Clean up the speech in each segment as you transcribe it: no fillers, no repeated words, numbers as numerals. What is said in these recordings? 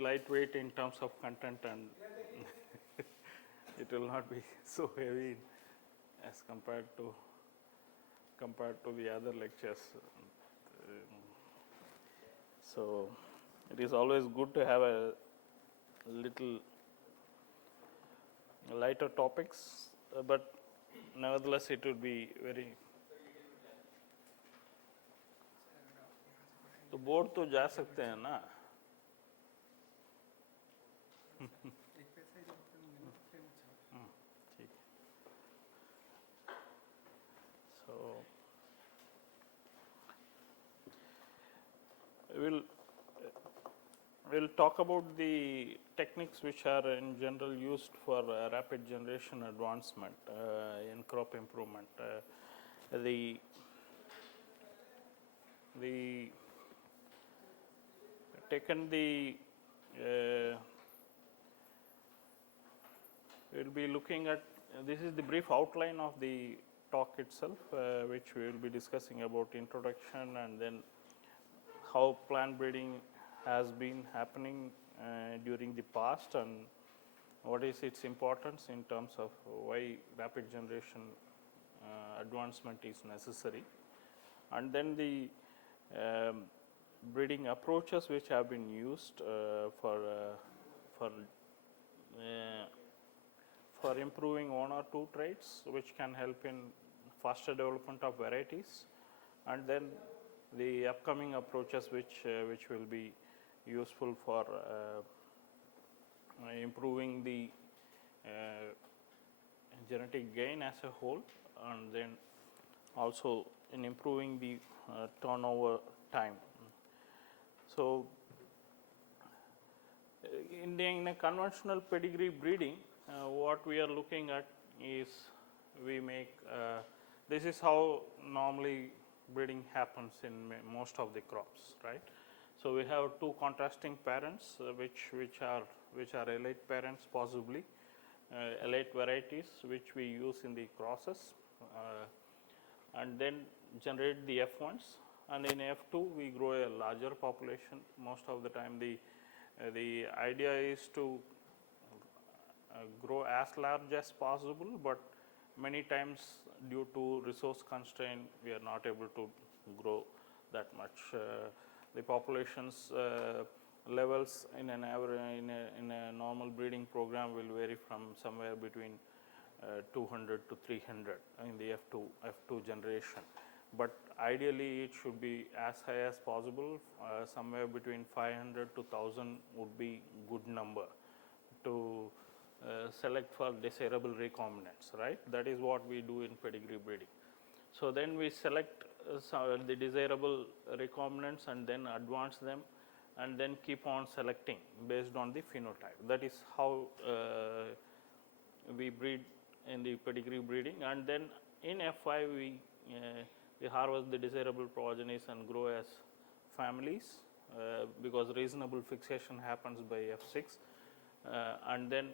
lightweight in terms of content, and it will not be so heavy as compared to the other lectures. So it is always good to have a little lighter topics, but nevertheless it will be very. तो board तो जा सकते हैं ना. So we'll talk about the techniques which are in general used for rapid generation advancement in crop improvement. The taken the we'll be looking at this is the brief outline of the talk itself, which we will be discussing about introduction and then how plant breeding has been happening during the past and what is its importance in terms of why rapid generation advancement is necessary, and then the breeding approaches which have been used for improving one or two traits which can help in faster development of varieties, and then the upcoming approaches which will be useful for improving the genetic gain as a whole, and then also in improving the turnover time. So in a conventional pedigree breeding, what we are looking at is we make this is how normally breeding happens in most of the crops, right? So we have two contrasting parents which are elite parents, possibly elite varieties which we use in the crosses, and then generate the F1s, and in F2 we grow a larger population. Most of the time the idea is to grow as large as possible, but many times due to resource constraint we are not able to grow that much. The populations levels in an average in a normal breeding program will vary from somewhere between 200 to 300 in the F2 generation, but ideally it should be as high as possible. Somewhere between 500 to 1000 would be good number to select for desirable recombinants, right? That is what we do in pedigree breeding. So then we select the desirable recombinants and then advance them, and then keep on selecting based on the phenotype. That is how we breed in the pedigree breeding, and then in F5 we harvest the desirable progenies and grow as families because reasonable fixation happens by F6, and then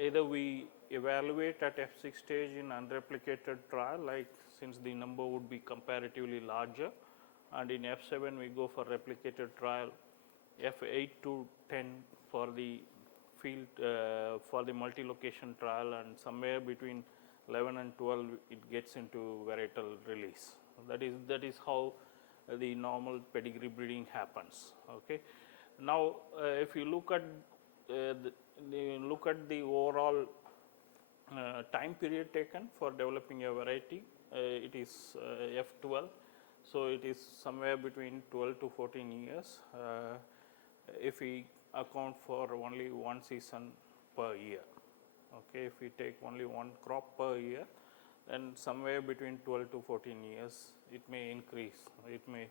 either we evaluate at F6 stage in unreplicated trial, like since the number would be comparatively larger, and in F7 we go for replicated trial, F8 to 10 for the field for the multi-location trial, and somewhere between 11 and 12 it gets into varietal release. That is how the normal pedigree breeding happens. Okay. Now if you look at the overall time period taken for developing a variety, it is F12. So it is somewhere between 12 to 14 years if we account for only one season per year. Okay, if we take only one crop per year, then somewhere between 12 to 14 years it may increase. It may,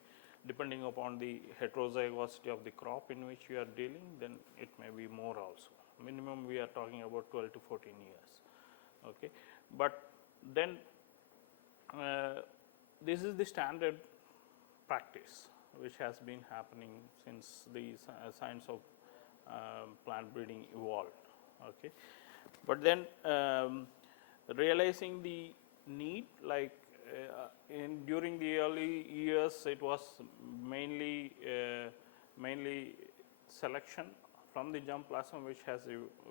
depending upon the heterozygosity of the crop in which we are dealing, then it may be more also. Minimum we are talking about 12 to 14 years. Okay, but then this is the standard practice which has been happening since the science of plant breeding evolved. Okay, but then realizing the need, like during the early years it was mainly selection from the germplasm which has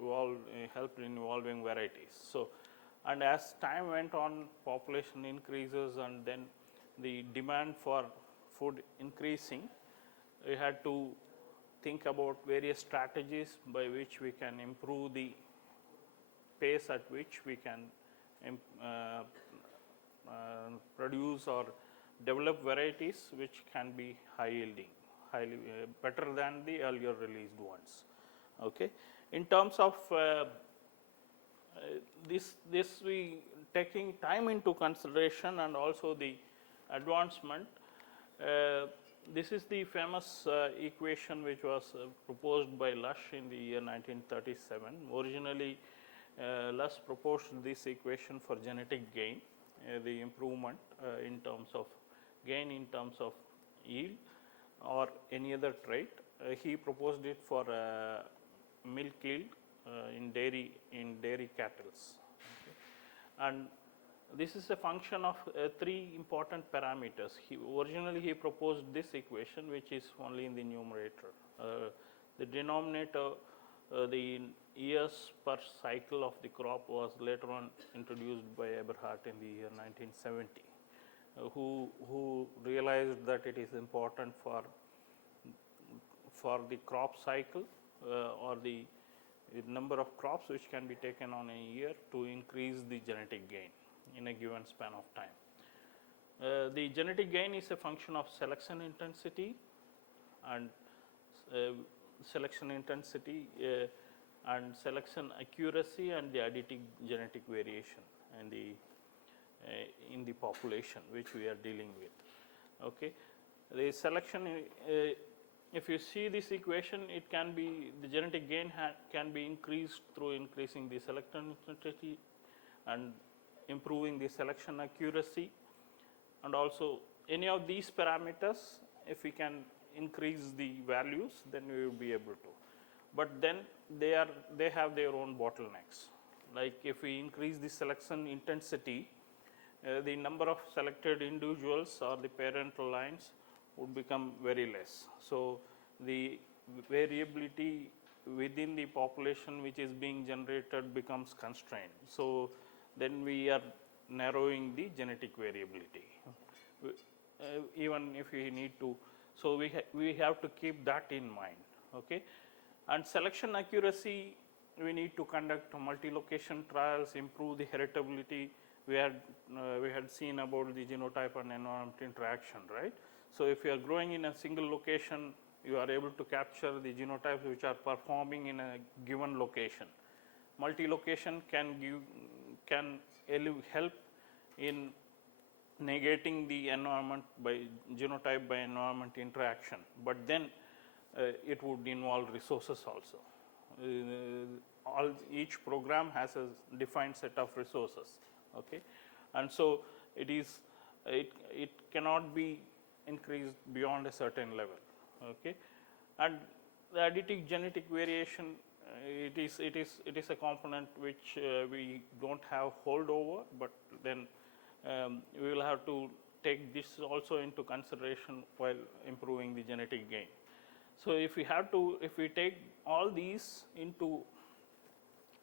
evolved, helped in evolving varieties. So, and as time went on, population increases and then the demand for food increasing, we had to think about various strategies by which we can improve the pace at which we can produce or develop varieties which can be high yielding, highly better than the earlier released ones. Okay. In terms of this we taking time into consideration and also the advancement. This is the famous equation which was proposed by Lush in the year 1937. Originally, Lush proposed this equation for genetic gain, the improvement in terms of gain in terms of yield or any other trait. He proposed it for milk yield in dairy cattle. Okay. And this is a function of three important parameters. Originally he proposed this equation which is only in the numerator. The denominator, the years per cycle of the crop was later on introduced by Eberhardt in the year 1970, who realized that it is important for the crop cycle or the number of crops which can be taken on a year to increase the genetic gain in a given span of time. The genetic gain is a function of selection intensity and selection accuracy and the additive genetic variation in the population which we are dealing with. Okay. The selection, if you see this equation, it can be the genetic gain can be increased through increasing the selection intensity and improving the selection accuracy, and also any of these parameters, if we can increase the values, then we will be able to. But then they have their own bottlenecks. Like if we increase the selection intensity, the number of selected individuals or the parental lines would become very less. So the variability within the population which is being generated becomes constrained. So then we are narrowing the genetic variability. Even if we need to, so we have to keep that in mind. Okay. And selection accuracy, we need to conduct multi-location trials, improve the heritability. We had seen about the genotype and environment interaction, right? So if you are growing in a single location, you are able to capture the genotypes which are performing in a given location. Multi-location can help in negating the environment by genotype by environment interaction, but then it would involve resources also. Each program has a defined set of resources. Okay, and so it cannot be increased beyond a certain level. Okay, and the additive genetic variation, it is a component which we don't have holdover, but then we will have to take this also into consideration while improving the genetic gain. So if we take all these into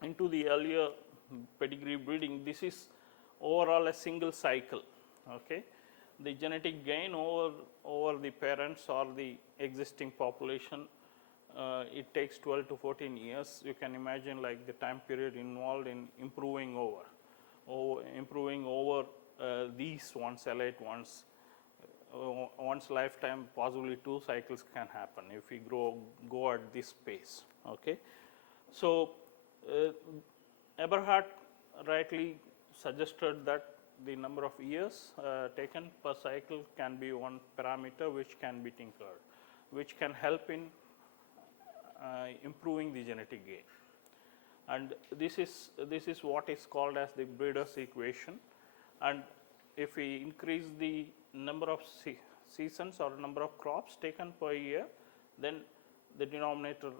the earlier pedigree breeding, this is overall a single cycle. Okay, the genetic gain over the parents or the existing population, it takes 12 to 14 years. You can imagine like the time period involved in improving over these ones, elite ones. One's lifetime, possibly 2 cycles can happen if we go at this pace. Okay, so Eberhardt rightly suggested that the number of years taken per cycle can be one parameter which can be tinkered, which can help in improving the genetic gain. And this is what is called as the breeder's equation. And if we increase the number of seasons or number of crops taken per year, then the denominator,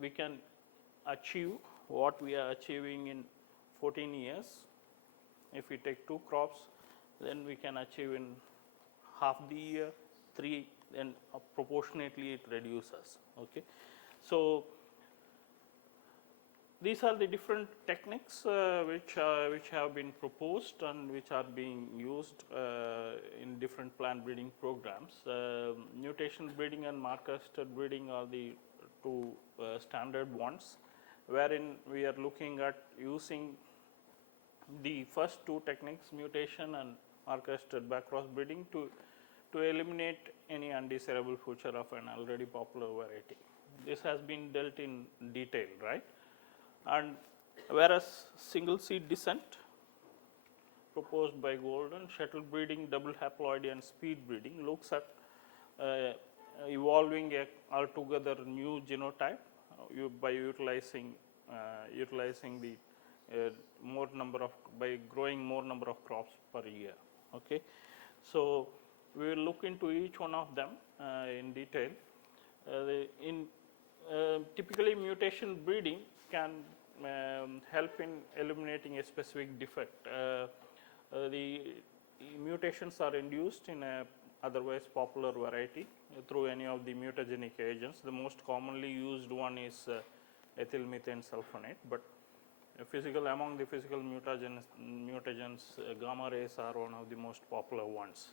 we can achieve what we are achieving in 14 years. If we take 2 crops, then we can achieve in half the year, 3, then proportionately it reduces. Okay, So these are the different techniques which have been proposed and which are being used in different plant breeding programs. Mutation breeding and marker-assisted breeding are the two standard ones, wherein we are looking at using the first two techniques, mutation and marker-assisted backcross breeding, to eliminate any undesirable feature of an already popular variety. This has been dealt in detail, right? And whereas single seed descent proposed by Golden, shuttle breeding, double haploidy and speed breeding looks at evolving a altogether new genotype by utilizing the more number of, by growing more number of crops per year. Okay, so we will look into each one of them in detail. Typically, mutation breeding can help in eliminating a specific defect. The mutations are induced in a otherwise popular variety through any of the mutagenic agents. The most commonly used one is ethyl methane sulfonate, but among the physical mutagens, gamma rays are one of the most popular ones.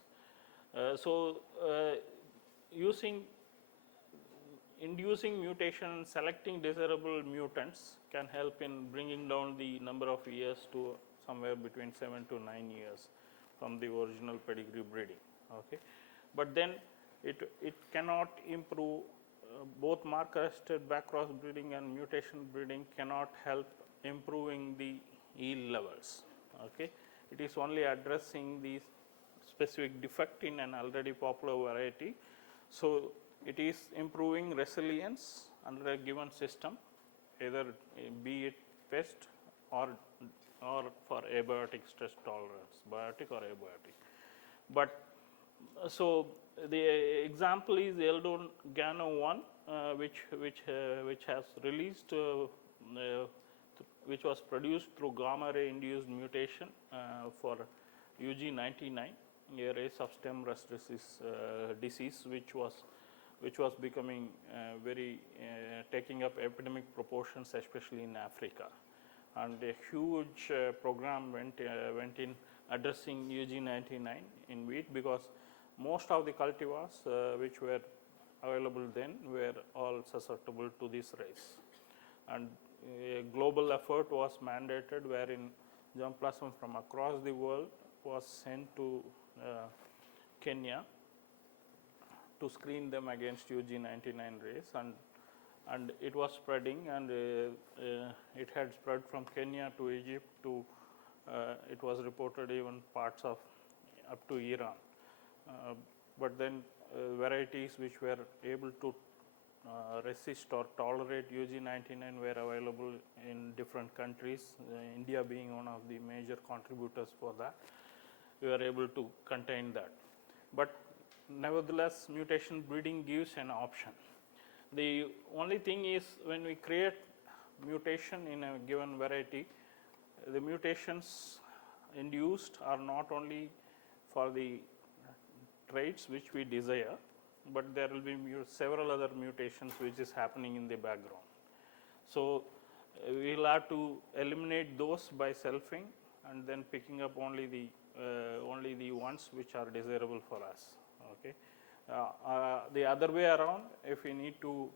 Inducing mutation and selecting desirable mutants can help in bringing down the number of years to somewhere between 7 to 9 years from the original pedigree breeding. Okay, but then it cannot improve. Both marker-assisted backcross breeding and mutation breeding cannot help improving the yield levels. Okay, it is only addressing the specific defect in an already popular variety. So it is improving resilience under a given system, either be it pest or for abiotic stress tolerance, biotic or abiotic. But so the example is Eldon Gano 1, which has released, which was produced through gamma ray induced mutation for UG99, a race of stem rust disease, which was becoming taking up epidemic proportions, especially in Africa. And a huge program went in addressing UG99 in wheat, because most of the cultivars which were available then were all susceptible to this race. And a global effort was mandated, wherein germplasm from across the world was sent to Kenya to screen them against UG99 race, and it was spreading, and it had spread from Kenya to Egypt to it was reported even parts of up to Iran. But then varieties which were able to resist or tolerate UG99 were available in different countries, India being one of the major contributors for that. We were able to contain that. But nevertheless, mutation breeding gives an option. The only thing is, when we create mutation in a given variety, the mutations induced are not only for the traits which we desire, but there will be several other mutations which is happening in the background. So we will have to eliminate those by selfing and then picking up only the ones which are desirable for us. Okay. The other way around, if we need to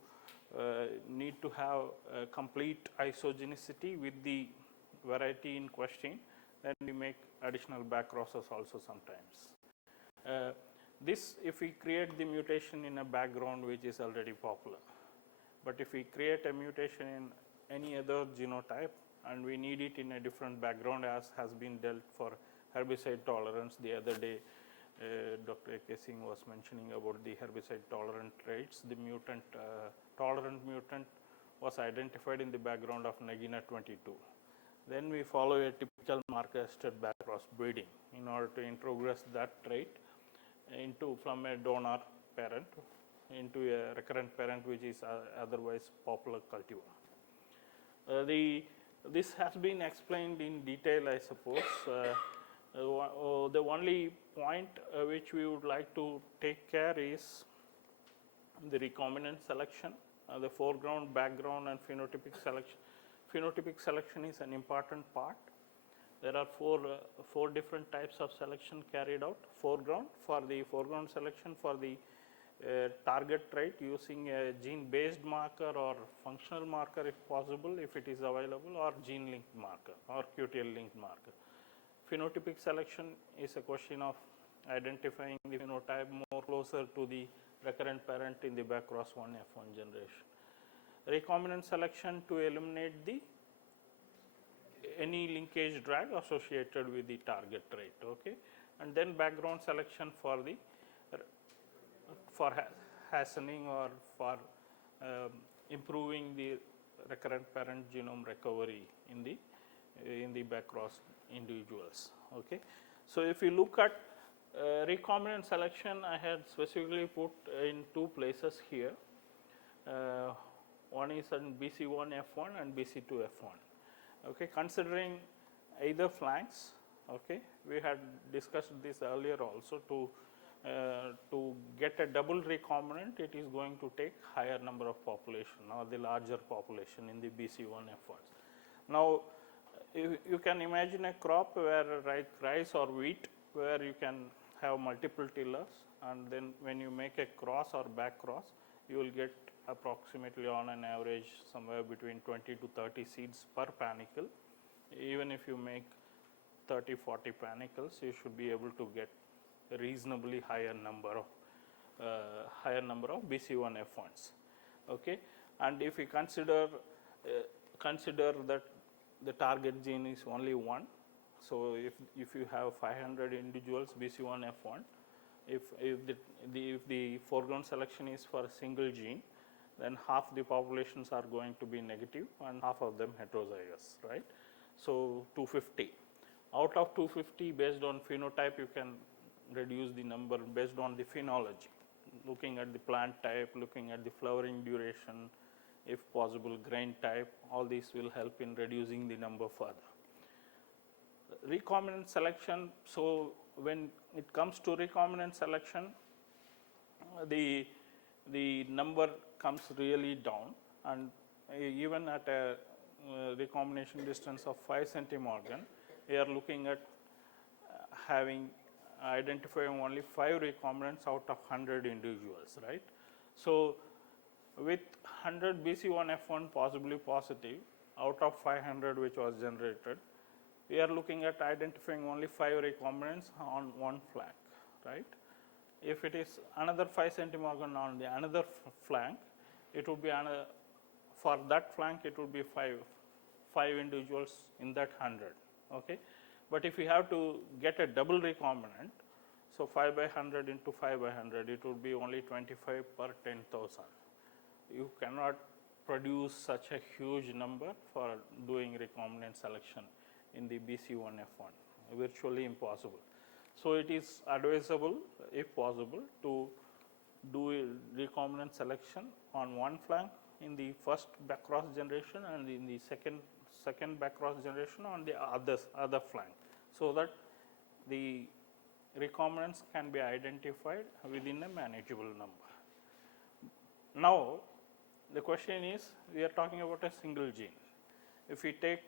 have complete isogenicity with the variety in question, then we make additional backcrosses also sometimes. This, if we create the mutation in a background which is already popular, but if we create a mutation in any other genotype and we need it in a different background, as has been dealt for herbicide tolerance the other day, Dr. A.K. Singh was mentioning about the herbicide tolerant traits. The tolerant mutant was identified in the background of Nagina 22. Then we follow a typical marker-assisted backcross breeding in order to introgress that trait from a donor parent into a recurrent parent, which is otherwise popular cultivar. This has been explained in detail, I suppose. The only point which we would like to take care is the recombinant selection the foreground, background, and phenotypic selection. Phenotypic selection is an important part. There are four different types of selection carried out. Foreground, for the foreground selection for the target trait using a gene-based marker or functional marker if possible, if it is available, or gene-linked marker or QTL-linked marker. Phenotypic selection is a question of identifying the phenotype more closer to the recurrent parent in the backcross 1F1 generation. Recombinant selection to eliminate any linkage drag associated with the target trait, okay, and then background selection for hastening or for improving the recurrent parent genome recovery in the backcross individuals, okay. So if you look at recombinant selection, I had specifically put in two places here. One is in BC1F1 and BC2F1. Okay, considering either flanks, okay, we had discussed this earlier also. To get a double recombinant, it is going to take higher number of population or the larger population in the BC1F1s. Now, you can imagine a crop where rice or wheat, where you can have multiple tillers, and then when you make a cross or back cross, you will get approximately on an average somewhere between 20 to 30 seeds per panicle. Even if you make 30, 40 panicles, you should be able to get a reasonably higher number of BC1F1s. Okay, and if we consider that the target gene is only one, so if you have 500 individuals BC1F1, if the foreground selection is for a single gene, then half the populations are going to be negative and half of them heterozygous, right? So 250. Out of 250, based on phenotype, you can reduce the number based on the phenology, looking at the plant type, looking at the flowering duration, if possible grain type. All these will help in reducing the number further. Recombinant selection, so when it comes to recombinant selection, the number comes really down, and even at a recombination distance of 5 centimorgan, we are looking at identifying only 5 recombinants out of 100 individuals, right? So with 100 BC1F1 possibly positive out of 500 which was generated, we are looking at identifying only 5 recombinants on one flank, right? If it is another 5 centimorgan on the another flank, it would be another, for that flank it would be 5 individuals in that 100, okay. But if we have to get a double recombinant, so 5 by 100 into 5 by 100, it would be only 25 per 10,000. You cannot produce such a huge number for doing recombinant selection in the BC1F1, virtually impossible. So it is advisable, if possible, to do a recombinant selection on one flank in the first backcross generation and in the second backcross generation on the other flank, so that the recombinants can be identified within a manageable number. Now, the question is, we are talking about a single gene. If we take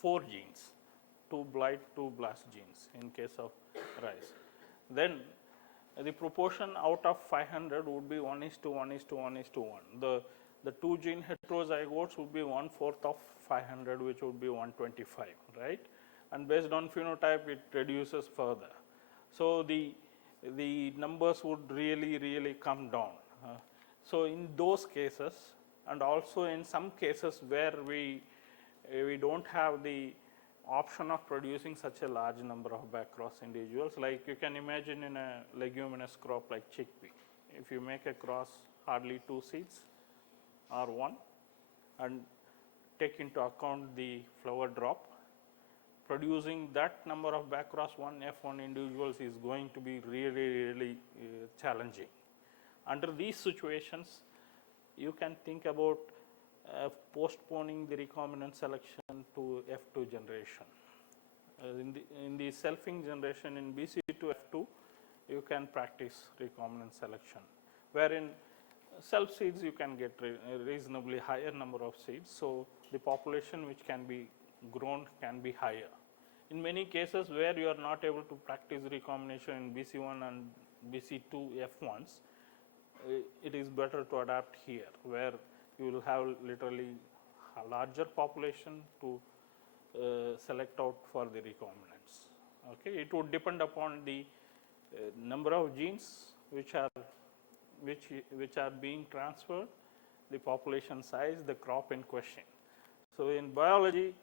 4 genes, 2 blight, 2 blast genes in case of rice, then the proportion out of 500 would be 1:1:1:1. The 2 gene heterozygotes would be 1/4 of 500, which would be 125, right? And based on phenotype, it reduces further. So the numbers would really come down. So in those cases, and also in some cases where we don't have the option of producing such a large number of backcross individuals, like you can imagine in a leguminous crop like chickpea, if you make a cross hardly 2 seeds or 1 and take into account the flower drop, producing that number of backcross 1F1 individuals is going to be really challenging. Under these situations, you can think about postponing the recombinant selection to F2 generation. In the selfing generation in BC to F2, you can practice recombinant selection, wherein self seeds you can get a reasonably higher number of seeds, so the population which can be grown can be higher. In many cases where you are not able to practice recombination in BC1 and BC2 F1s, it is better to adapt here, where you will have literally a larger population to select out for the recombinants. Okay, it would depend upon the number of genes which are being transferred, the population size, the crop in question. So in biology,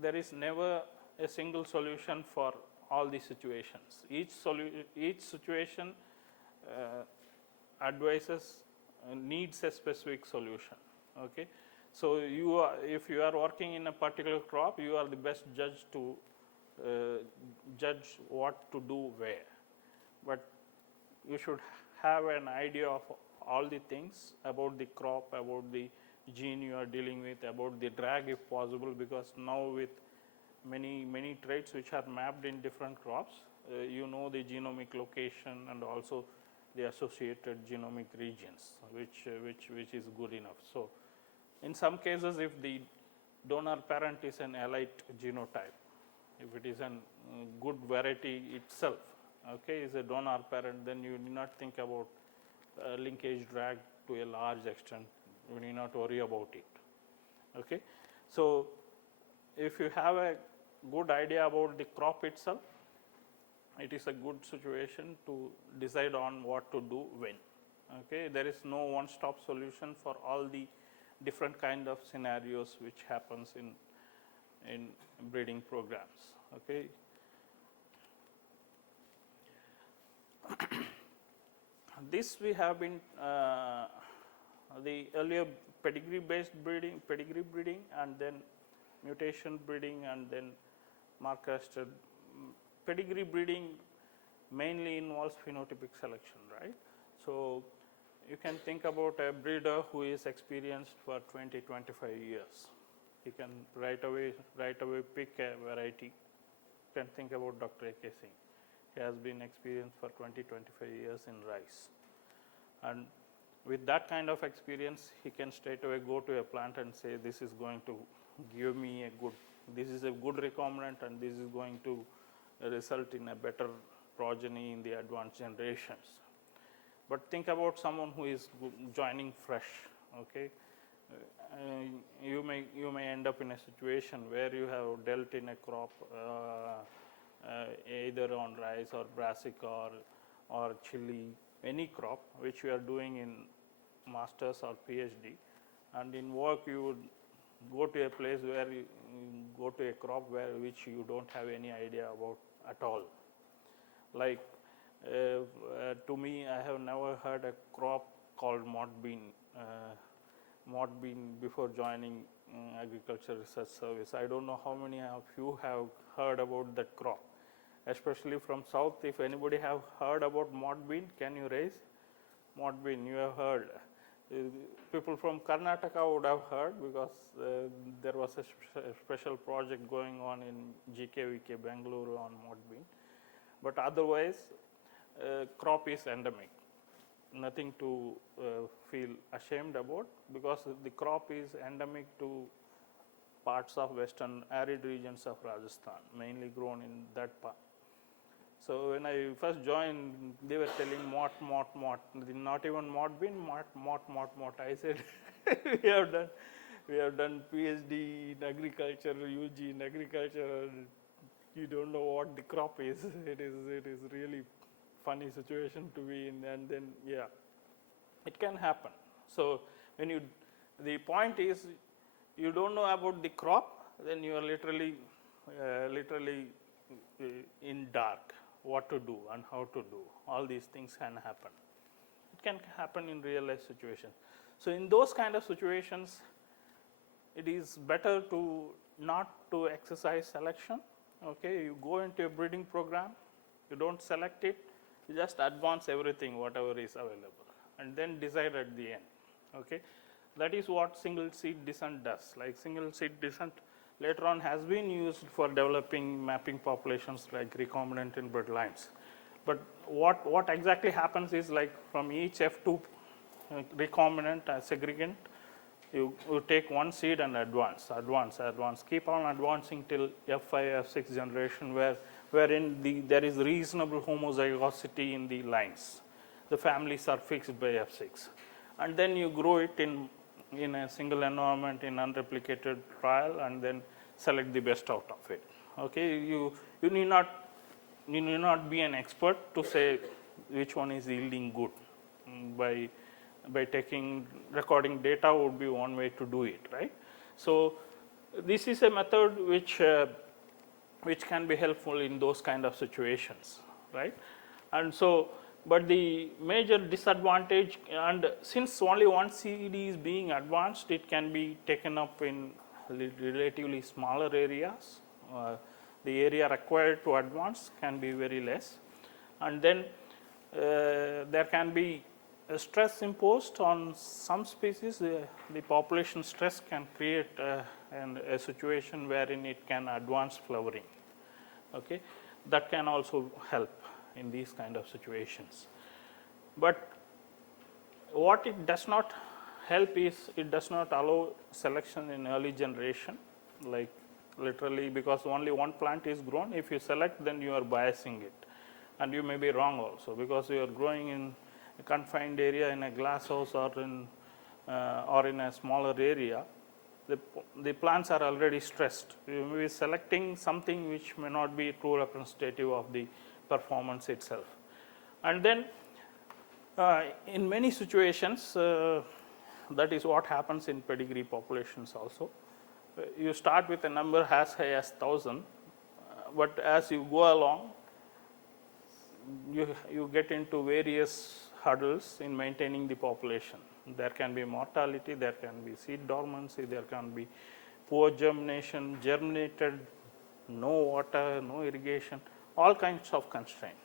there is never a single solution for all the situations. Each situation advises needs a specific solution. Okay, so if you are working in a particular crop, you are the best judge to judge what to do where, but you should have an idea of all the things about the crop, about the gene you are dealing with, about the drag if possible, because now with many traits which are mapped in different crops, you know the genomic location and also the associated genomic regions, which is good enough. So in some cases, if the donor parent is an elite genotype, if it is a good variety itself, okay, is a donor parent, then you need not think about linkage drag to a large extent. You need not worry about it. Okay, so if you have a good idea about the crop itself, it is a good situation to decide on what to do when. Okay, there is no one-stop solution for all the different kind of scenarios which happens in breeding programs. Okay. This we have been the earlier pedigree breeding, and then mutation breeding, and then marker-assisted. Pedigree breeding mainly involves phenotypic selection, right? So you can think about a breeder who is experienced for 20-25 years. He can right away pick a variety. You can think about Dr. A.K. Singh. He has been experienced for 20-25 years in rice, and with that kind of experience, he can straight away go to a plant and say, this is going to give me this is a good recombinant, and this is going to result in a better progeny in the advanced generations. But think about someone who is joining fresh. Okay, you may end up in a situation where you have dealt in a crop either on rice or brassica or chili, any crop which you are doing in masters or PhD, and in work you would go to a place where you go to a crop which you don't have any idea about at all. Like to me, I have never heard a crop called mod bean before joining Agriculture Research Service. I don't know how many of you have heard about that crop, especially from south. If anybody have heard about mod bean, can you raise? Mod bean, you have heard. People from Karnataka would have heard, because there was a special project going on in GKVK Bangalore on mod bean. But otherwise, crop is endemic. Nothing to feel ashamed about, because the crop is endemic to parts of western arid regions of Rajasthan, mainly grown in that part. So when I first joined, they were telling mot, not even mod bean, mot. I said, we have done PhD in agriculture, UG in agriculture. You don't know what the crop is. It is really funny situation to be in, and then yeah, it can happen. So when the point is, you don't know about the crop, then you are literally in dark. What to do and how to do. All these things can happen. It can happen in real life situations. So in those kind of situations, it is better to not to exercise selection. Okay, you go into a breeding program, you don't select it, you just advance everything, whatever is available, and then decide at the end. Okay, that is what single seed descent does. Like single seed descent later on has been used for developing mapping populations like recombinant inbred lines. But what exactly happens is, like from each F2 recombinant, segregant, you take one seed and advance, keep on advancing till F5, F6 generation, wherein there is reasonable homozygosity in the lines. The families are fixed by F6. And then you grow it in a single environment in unreplicated trial and then select the best out of it. Okay, you need not be an expert to say which one is yielding good. By taking recording data would be one way to do it, right? So this is a method which can be helpful in those kind of situations, right? And so, but the major disadvantage, and since only one seed is being advanced, it can be taken up in relatively smaller areas. The area required to advance can be very less, and then there can be a stress imposed on some species. The population stress can create a situation wherein it can advance flowering. Okay, that can also help in these kind of situations. But what it does not help is it does not allow selection in early generation, like literally, because only one plant is grown. If you select, then you are biasing it, and you may be wrong also, because you are growing in a confined area in a glass house or in a smaller area. The plants are already stressed. You may be selecting something which may not be true representative of the performance itself. And then in many situations, that is what happens in pedigree populations also. You start with a number as high as 1,000, but as you go along, you get into various hurdles in maintaining the population. There can be mortality, there can be seed dormancy, there can be poor germination, germinated, no water, no irrigation, all kinds of constraints.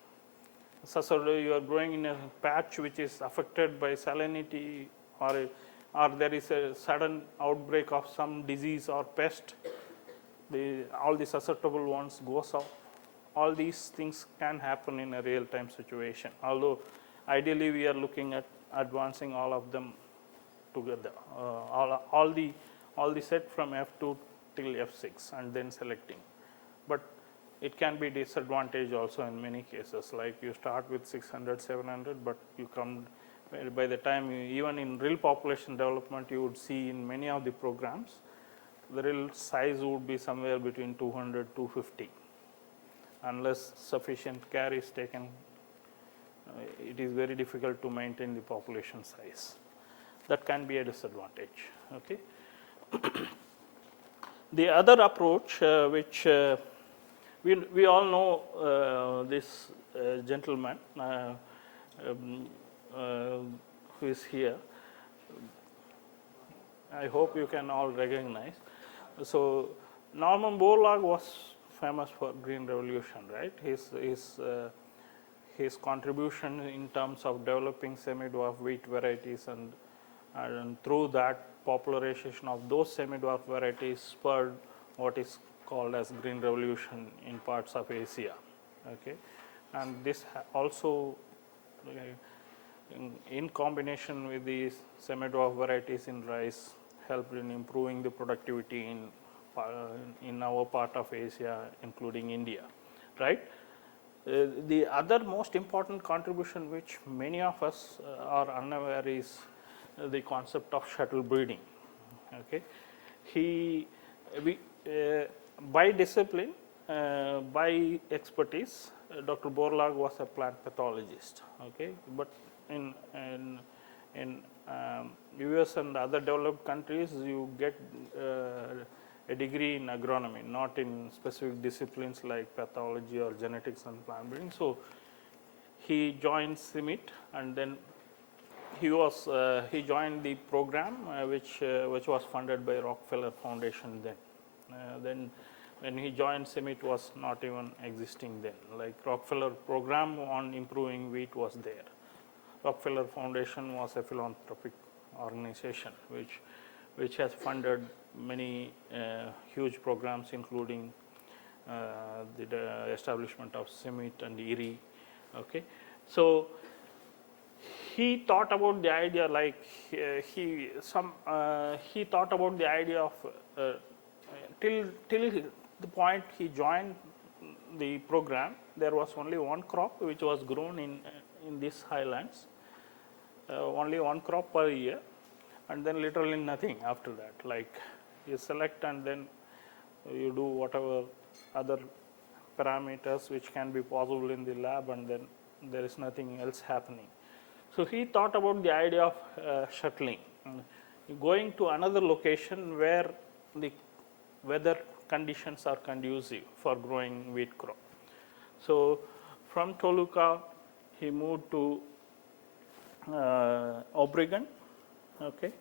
So you are growing in a patch which is affected by salinity, or there is a sudden outbreak of some disease or pest, all the susceptible ones goes off. All these things can happen in a real-time situation, although ideally we are looking at advancing all of them together, all the set from F2 till F6 and then selecting. But it can be disadvantage also in many cases, like you start with 600, 700, but you come, by the time even in real population development, you would see in many of the programs, the real size would be somewhere between 200, 250. Unless sufficient care is taken, it is very difficult to maintain the population size. That can be a disadvantage. Okay. The other approach, which we all know this gentleman who is here. I hope you can all recognize. So Norman Borlaug was famous for Green Revolution, right? His contribution in terms of developing semi-dwarf wheat varieties and through that popularization of those semi-dwarf varieties spurred what is called as Green Revolution in parts of Asia. Okay, and this also in combination with these semi-dwarf varieties in rice helped in improving the productivity in our part of Asia, including India, right? The other most important contribution which many of us are unaware is the concept of shuttle breeding. Okay, by discipline, by expertise, Dr. Borlaug was a plant pathologist. Okay, but in US and other developed countries, you get a degree in agronomy, not in specific disciplines like pathology or genetics and plant breeding. So he joined CIMMYT, and then he joined the program which was funded by Rockefeller Foundation then. Then when he joined CIMMYT was not even existing then. Like Rockefeller program on improving wheat was there. Rockefeller Foundation was a philanthropic organization which has funded many huge programs, including the establishment of CIMMYT and IRI. Okay, so he thought about the idea like he thought about the idea of till the point he joined the program. There was only one crop which was grown in these highlands, only one crop per year, and then literally nothing after that. Like you select and then you do whatever other parameters which can be possible in the lab, and then there is nothing else happening. So he thought about the idea of shuttling, going to another location where the weather conditions are conducive for growing wheat crop. So from Toluca, he moved to Obregon, okay,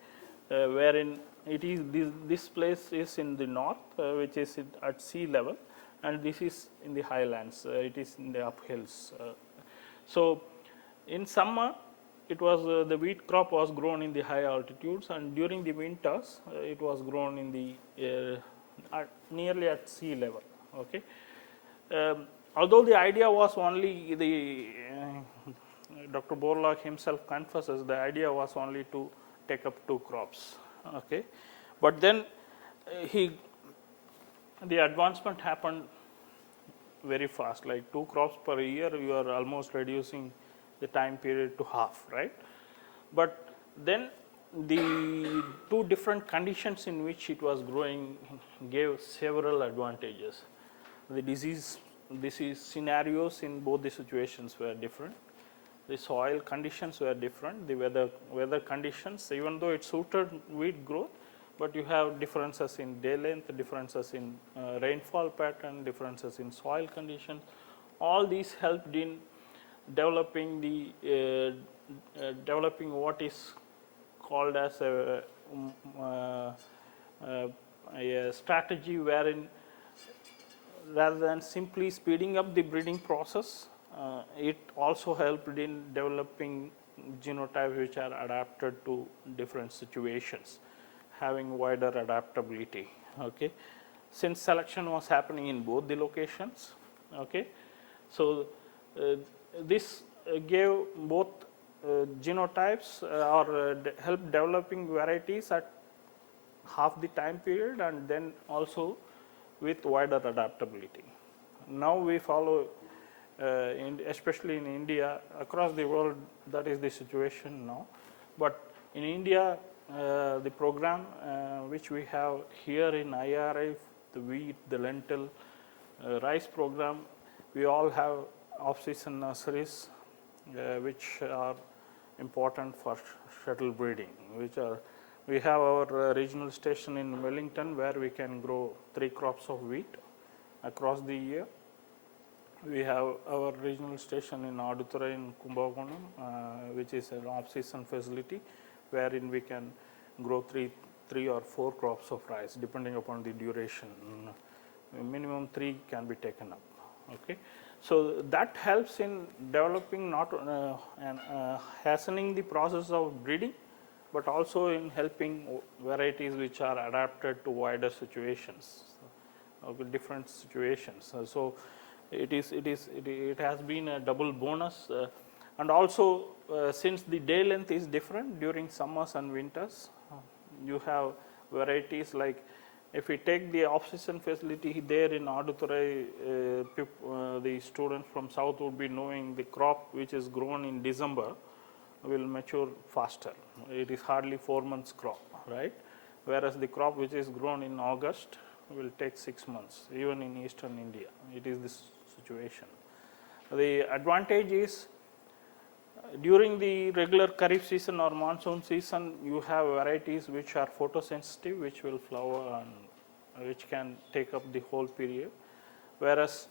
wherein it is this place is in the north, which is at sea level, and this is in the highlands. It is in the uphills. So in summer, it was the wheat crop was grown in the high altitudes, and during the winters, it was grown in the nearly at sea level. Okay. Although the idea was only Dr. Borlaug himself confesses the idea was only to take up 2 crops. Okay, but then the advancement happened very fast. Like 2 crops per year, you are almost reducing the time period to half, right? But then the 2 different conditions in which it was growing gave several advantages. The disease scenarios in both the situations were different. The soil conditions were different. The weather conditions, even though it suited wheat growth, but you have differences in day length, differences in rainfall pattern, differences in soil conditions. All these helped in developing developing what is called as a strategy wherein rather than simply speeding up the breeding process, it also helped in developing genotypes which are adapted to different situations, having wider adaptability. Okay, since selection was happening in both the locations. Okay, so this gave both genotypes or help developing varieties at half the time period, and then also with wider adaptability. Now we follow, especially in India, across the world that is the situation now, but in India the program which we have here in ICAR-IARI, the wheat, the lentil, rice program, we all have off-season nurseries which are important for shuttle breeding, we have our regional station in Wellington where we can grow 3 crops of wheat across the year. We have our regional station in Aduturai in Kumbakonam, which is an off-season facility wherein we can grow 3 or 4 crops of rice depending upon the duration. Minimum 3 can be taken up. Okay. So that helps in developing and hastening the process of breeding, but also in helping varieties which are adapted to wider situations, different situations. So it has been a double bonus, and also since the day length is different during summers and winters, you have varieties like, if we take the off-season facility there in Aduturai, the students from south would be knowing the crop which is grown in December will mature faster. It is hardly 4 months crop, right? Whereas the crop which is grown in August will take 6 months, even in eastern India. It is this situation. The advantage is during the regular Kharif season or monsoon season, you have varieties which are photosensitive, which will flower and which can take up the whole period. Whereas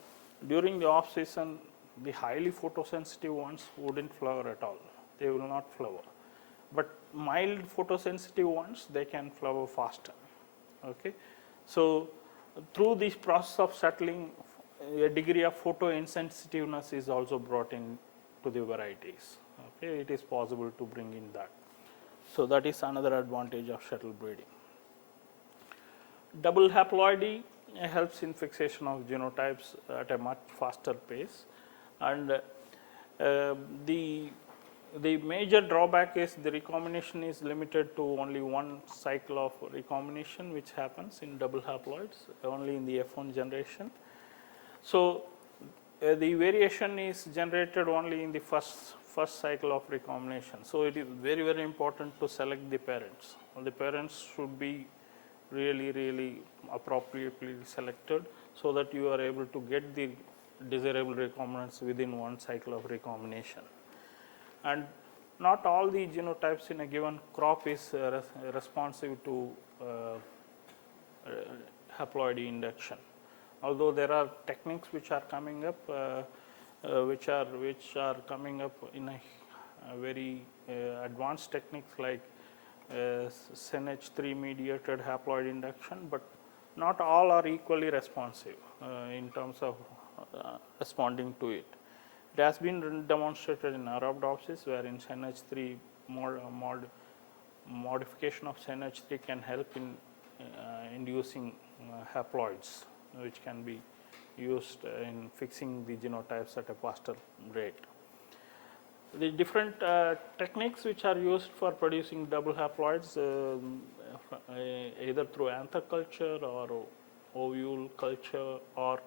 during the off season, the highly photosensitive ones wouldn't flower at all. They will not flower. But mild photosensitive ones, they can flower faster. Okay. So through this process of settling, a degree of photoinsensitiveness is also brought in to the varieties. Okay, it is possible to bring in that. So that is another advantage of shuttle breeding. Double haploidy helps in fixation of genotypes at a much faster pace, and the the major drawback is the recombination is limited to only one cycle of recombination, which happens in double haploids only in the F1 generation. So the variation is generated only in the first cycle of recombination. So it is very, very important to select the parents. The parents should be really appropriately selected, so that you are able to get the desirable recombinants within one cycle of recombination. And not all the genotypes in a given crop is responsive to haploid induction. Although there are techniques which are coming up, which are coming up in a very advanced techniques like SNH3 mediated haploid induction, but not all are equally responsive in terms of responding to it. It has been demonstrated in Arabidopsis, wherein SNH3 modification of SNH3 can help in inducing haploids, which can be used in fixing the genotypes at a faster rate. The different techniques which are used for producing double haploids, either through anther culture or ovule culture or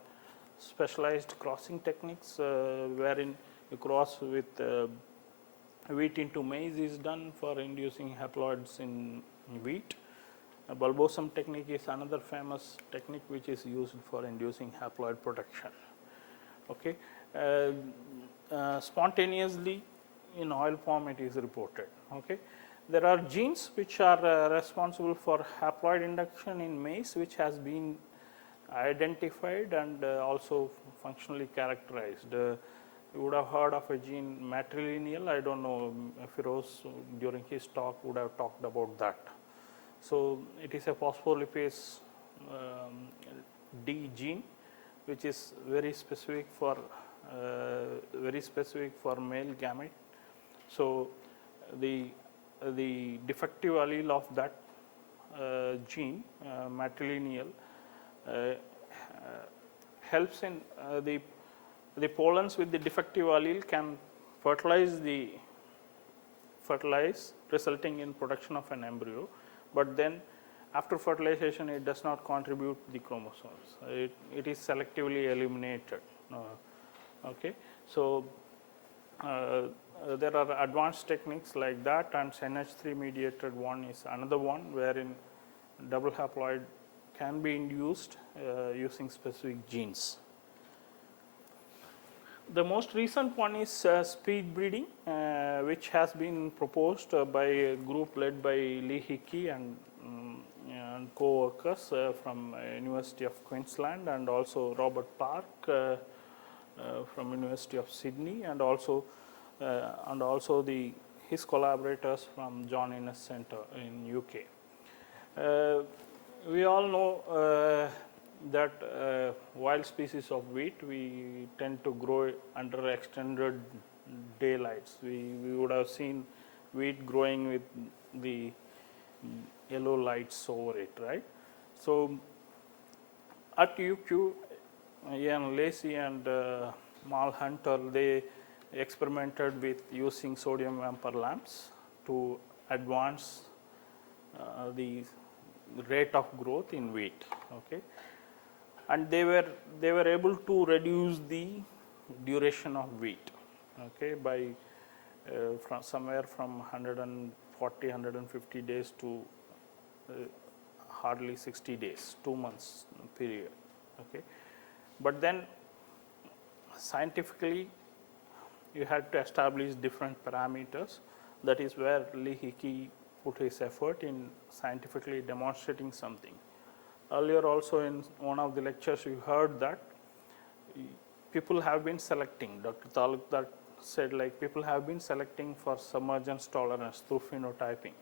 specialized crossing techniques, wherein you cross with wheat into maize is done for inducing haploids in wheat. A bulbosum technique is another famous technique which is used for inducing haploid production. Okay. Spontaneously in oil form it is reported. Okay. There are genes which are responsible for haploid induction in maize, which has been identified and also functionally characterized. You would have heard of a gene matrilineal. I don't know, Firoz during his talk would have talked about that. So it is a phospholipase D gene, which is very specific for male gamete. So the defective allele of that gene, matrilineal, helps in the pollens with the defective allele can fertilize, resulting in production of an embryo, but then after fertilization it does not contribute the chromosomes. It is selectively eliminated. Okay. So there are advanced techniques like that, and SNH3 mediated one is another one, wherein double haploid can be induced using specific genes. The most recent one is speed breeding, which has been proposed by a group led by Lee Hickey and co-workers from University of Queensland, and also Robert Park from University of Sydney, and also his collaborators from John Innes Centre in UK. We all know that wild species of wheat, we tend to grow under extended daylights. We would have seen wheat growing with the yellow lights over it, right? So at UQ, Ian Lacey and Mal Hunter, they experimented with using sodium vapor lamps to advance the rate of growth in wheat. Okay. And they were able to reduce the duration of wheat, okay, by from somewhere from 140, 150 days to hardly 60 days, 2 months period. Okay. But then scientifically you had to establish different parameters. That is where Lee Hickey put his effort in scientifically demonstrating something. Earlier also in one of the lectures you heard that people have been selecting, Dr. Talukdar said, like, people have been selecting for submergence tolerance through phenotyping,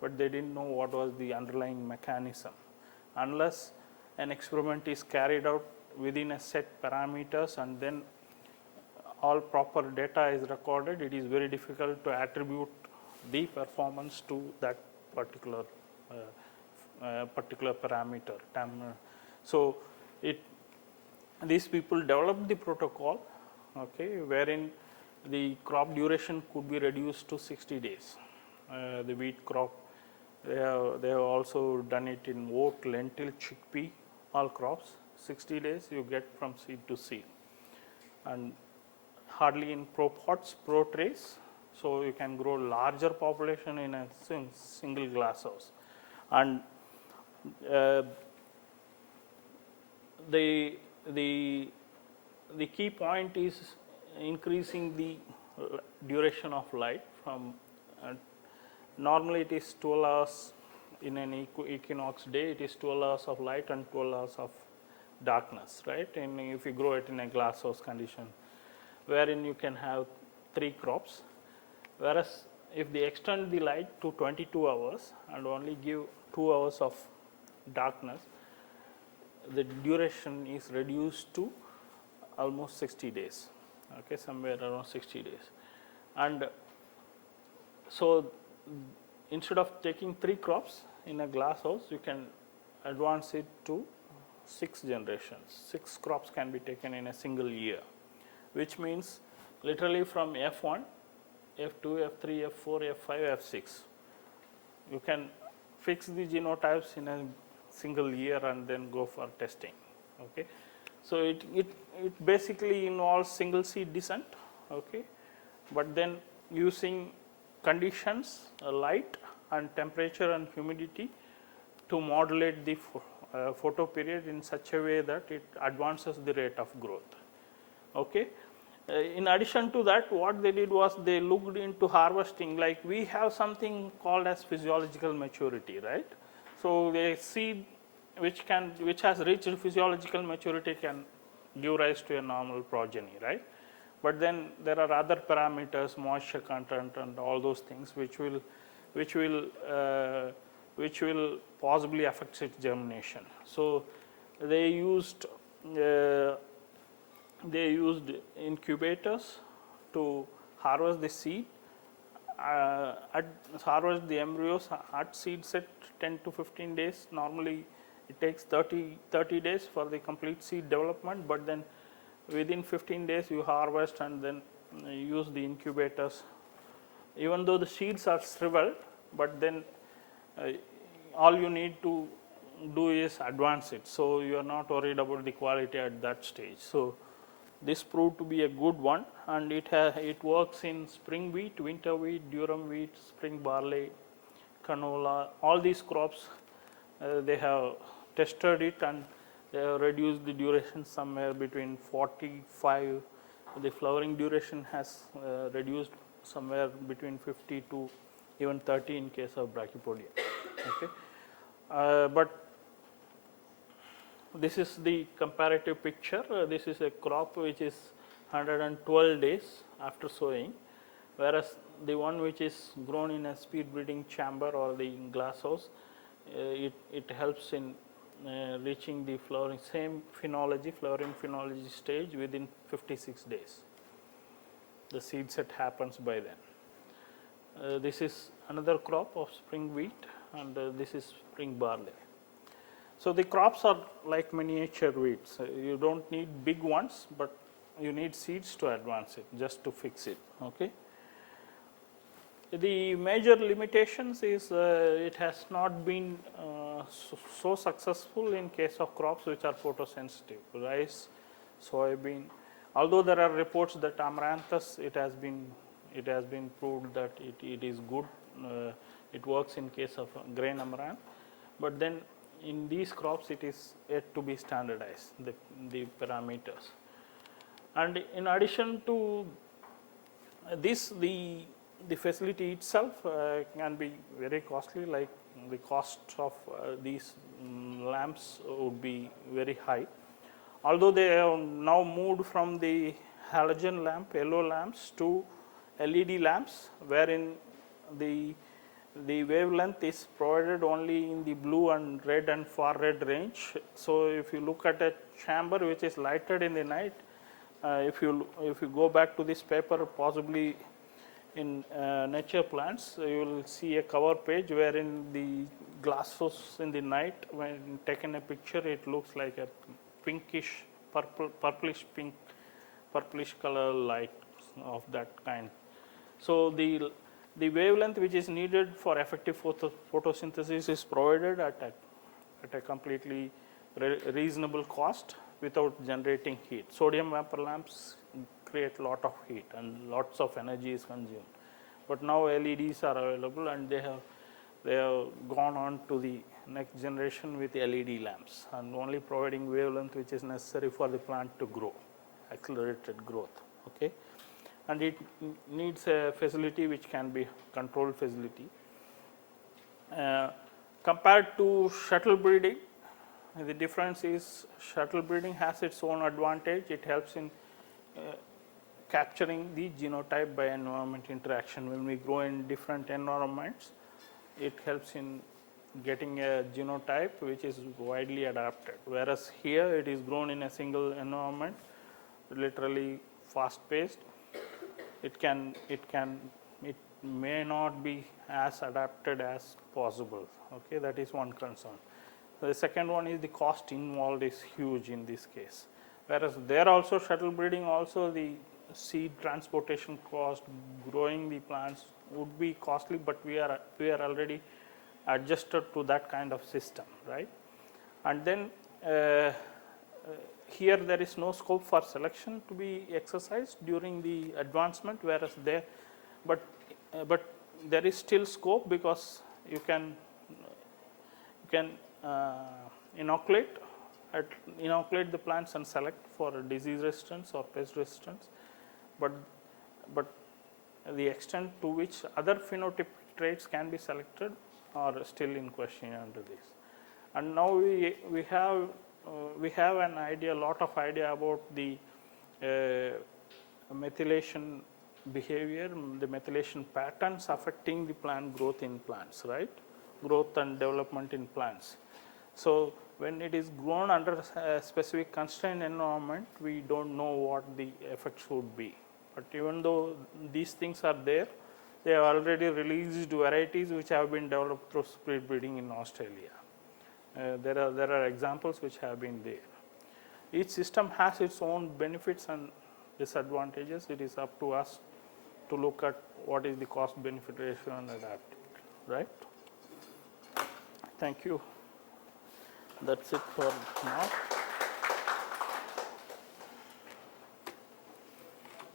but they didn't know what was the underlying mechanism. Unless an experiment is carried out within a set parameters and then all proper data is recorded, it is very difficult to attribute the performance to that particular parameter. So these people developed the protocol, okay, wherein the crop duration could be reduced to 60 days. The wheat crop, they have also done it in oat, lentil, chickpea, all crops. 60 days you get from seed to seed, and hardly in propots, pro trays, so you can grow larger population in a single glass house. And the key point is increasing the duration of light from normally it is 12 hours in an equinox day, it is 12 hours of light and 12 hours of darkness, right? And if you grow it in a glass house condition, wherein you can have 3 crops, whereas if they extend the light to 22 hours and only give 2 hours of darkness, the duration is reduced to almost 60 days, okay, somewhere around 60 days. And so instead of taking 3 crops in a glass house, you can advance it to 6 generations. 6 crops can be taken in a single year, which means literally from F1, F2, F3, F4, F5, F6. You can fix the genotypes in a single year and then go for testing. Okay, so it basically involves single seed descent. Okay, but then using conditions, light and temperature and humidity to modulate the photo period in such a way that it advances the rate of growth. Okay. In addition to that, what they did was they looked into harvesting, like we have something called as physiological maturity, right? So the seed which has reached physiological maturity can give rise to a normal progeny, right? But then there are other parameters, moisture content and all those things which will possibly affect its germination. So they used incubators to harvest the seed, harvest the embryos at seed set 10 to 15 days. Normally it takes 30 days for the complete seed development, but then within 15 days you harvest and then use the incubators. Even though the seeds are shriveled, but then all you need to do is advance it, so you are not worried about the quality at that stage. So this proved to be a good one, and it works in spring wheat, winter wheat, durum wheat, spring barley, canola, all these crops. They have tested it and they have reduced the duration somewhere between 45. The flowering duration has reduced somewhere between 50 to even 30 in case of brachypodia. Okay, but this is the comparative picture. This is a crop which is 112 days after sowing, whereas the one which is grown in a speed breeding chamber or the glass house, it helps in reaching the flowering flowering phenology stage within 56 days. The seed set happens by then. This is another crop of spring wheat, and this is spring barley. So the crops are like miniature wheats. You don't need big ones, but you need seeds to advance it, just to fix it. Okay. The major limitations is it has not been so successful in case of crops which are photosensitive, rice, soybean. Although there are reports that amaranthus, it has been proved that it is good. It works in case of grain amaranth, but then in these crops it is yet to be standardized, the parameters. And in addition to this, the facility itself can be very costly, like the cost of these lamps would be very high. Although they have now moved from the halogen lamp, yellow lamps, to LED lamps, wherein the wavelength is provided only in the blue and red and far red range. So if you look at a chamber which is lighted in the night, if you go back to this paper, possibly in nature plants, you will see a cover page wherein the glass house in the night, when taken a picture, it looks like a pinkish, purplish color light, of that kind. So the wavelength which is needed for effective photosynthesis is provided at a completely reasonable cost without generating heat. Sodium vapor lamps create a lot of heat and lots of energy is consumed. But now LEDs are available and they have gone on to the next generation with LED lamps and only providing wavelength which is necessary for the plant to grow, accelerated growth. Okay, and it needs a facility which can be controlled facility. Compared to shuttle breeding, the difference is shuttle breeding has its own advantage. It helps in capturing the genotype by environment interaction. When we grow in different environments, it helps in getting a genotype which is widely adapted. Whereas here it is grown in a single environment, literally fast paced. It may not be as adapted as possible. Okay, that is one concern. The second one is the cost involved is huge in this case. Whereas there also shuttle breeding also the seed transportation cost, growing the plants would be costly, but we are already adjusted to that kind of system, right? And then here there is no scope for selection to be exercised during the advancement, whereas there, but there is still scope because you can inoculate the plants and select for disease resistance or pest resistance, but the extent to which other phenotypic traits can be selected are still in question under this. And now we have an idea, a lot of idea about the methylation behavior, the methylation patterns affecting the plant growth in plants, right? Growth and development in plants. So when it is grown under a specific constrained environment, we don't know what the effects would be. But even though these things are there, they have already released varieties which have been developed through split breeding in Australia. There are examples which have been there. Each system has its own benefits and disadvantages. It is up to us to look at what is the cost benefit ratio and adapt it, right? Thank you. That's it for now.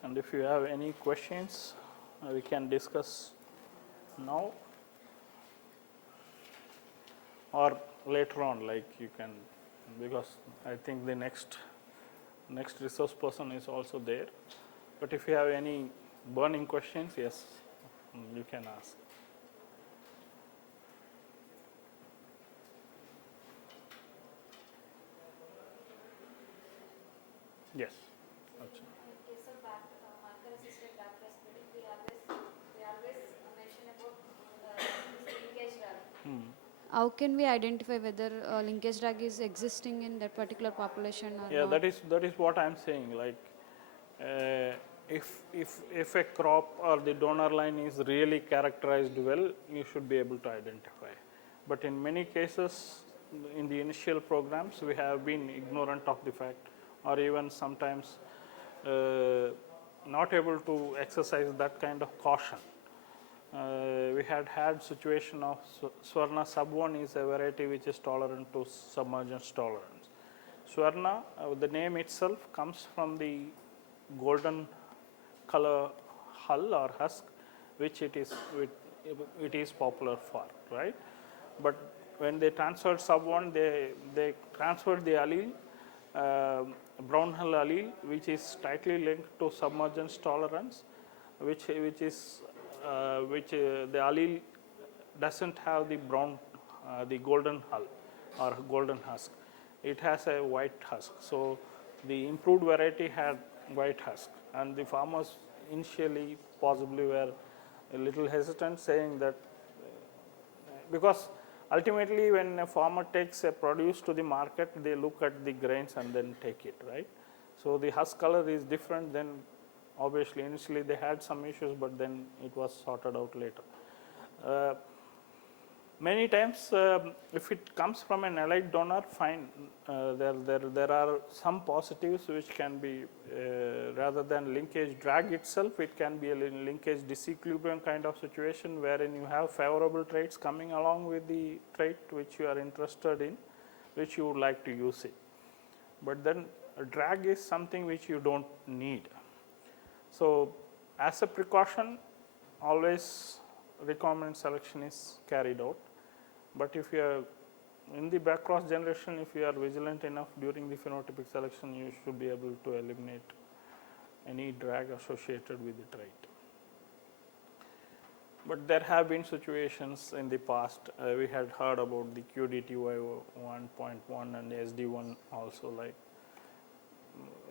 And if you have any questions, we can discuss now or later on, like you can, because I think the next resource person is also there. But if you have any burning questions, yes, you can ask. Yes. In case of marker-assisted backpress breeding, we always mention about linkage drag. How can we identify whether linkage drag is existing in that particular population or not? That is what I am saying. Like, if a crop or the donor line is really characterized well, you should be able to identify. But in many cases, in the initial programs, we have been ignorant of the fact, or even sometimes not able to exercise that kind of caution. We had situation of Swarna sub 1 is a variety which is tolerant to submergence tolerance. Swarna, the name itself comes from the golden color hull or husk, which it is popular for, right? But when they transferred sub 1, they transferred the allele, brown hull allele, which is tightly linked to submergence tolerance, which the allele doesn't have the golden hull or golden husk. It has a white husk. So the improved variety had white husk, and the farmers initially possibly were a little hesitant, saying that because ultimately when a farmer takes a produce to the market, they look at the grains and then take it, right? So the husk color is different. Then obviously initially they had some issues, but then it was sorted out later. Many times, if it comes from an allied donor, fine. There are some positives which can be, rather than linkage drag itself, it can be a linkage disequilibrium kind of situation wherein you have favorable traits coming along with the trait which you are interested in, which you would like to use it. But then drag is something which you don't need. So as a precaution, always recombinant selection is carried out. But if you are in the backcross generation, if you are vigilant enough during the phenotypic selection, you should be able to eliminate any drag associated with the trait. But there have been situations in the past, we had heard about the QDTY 1.1 and SD1 also, like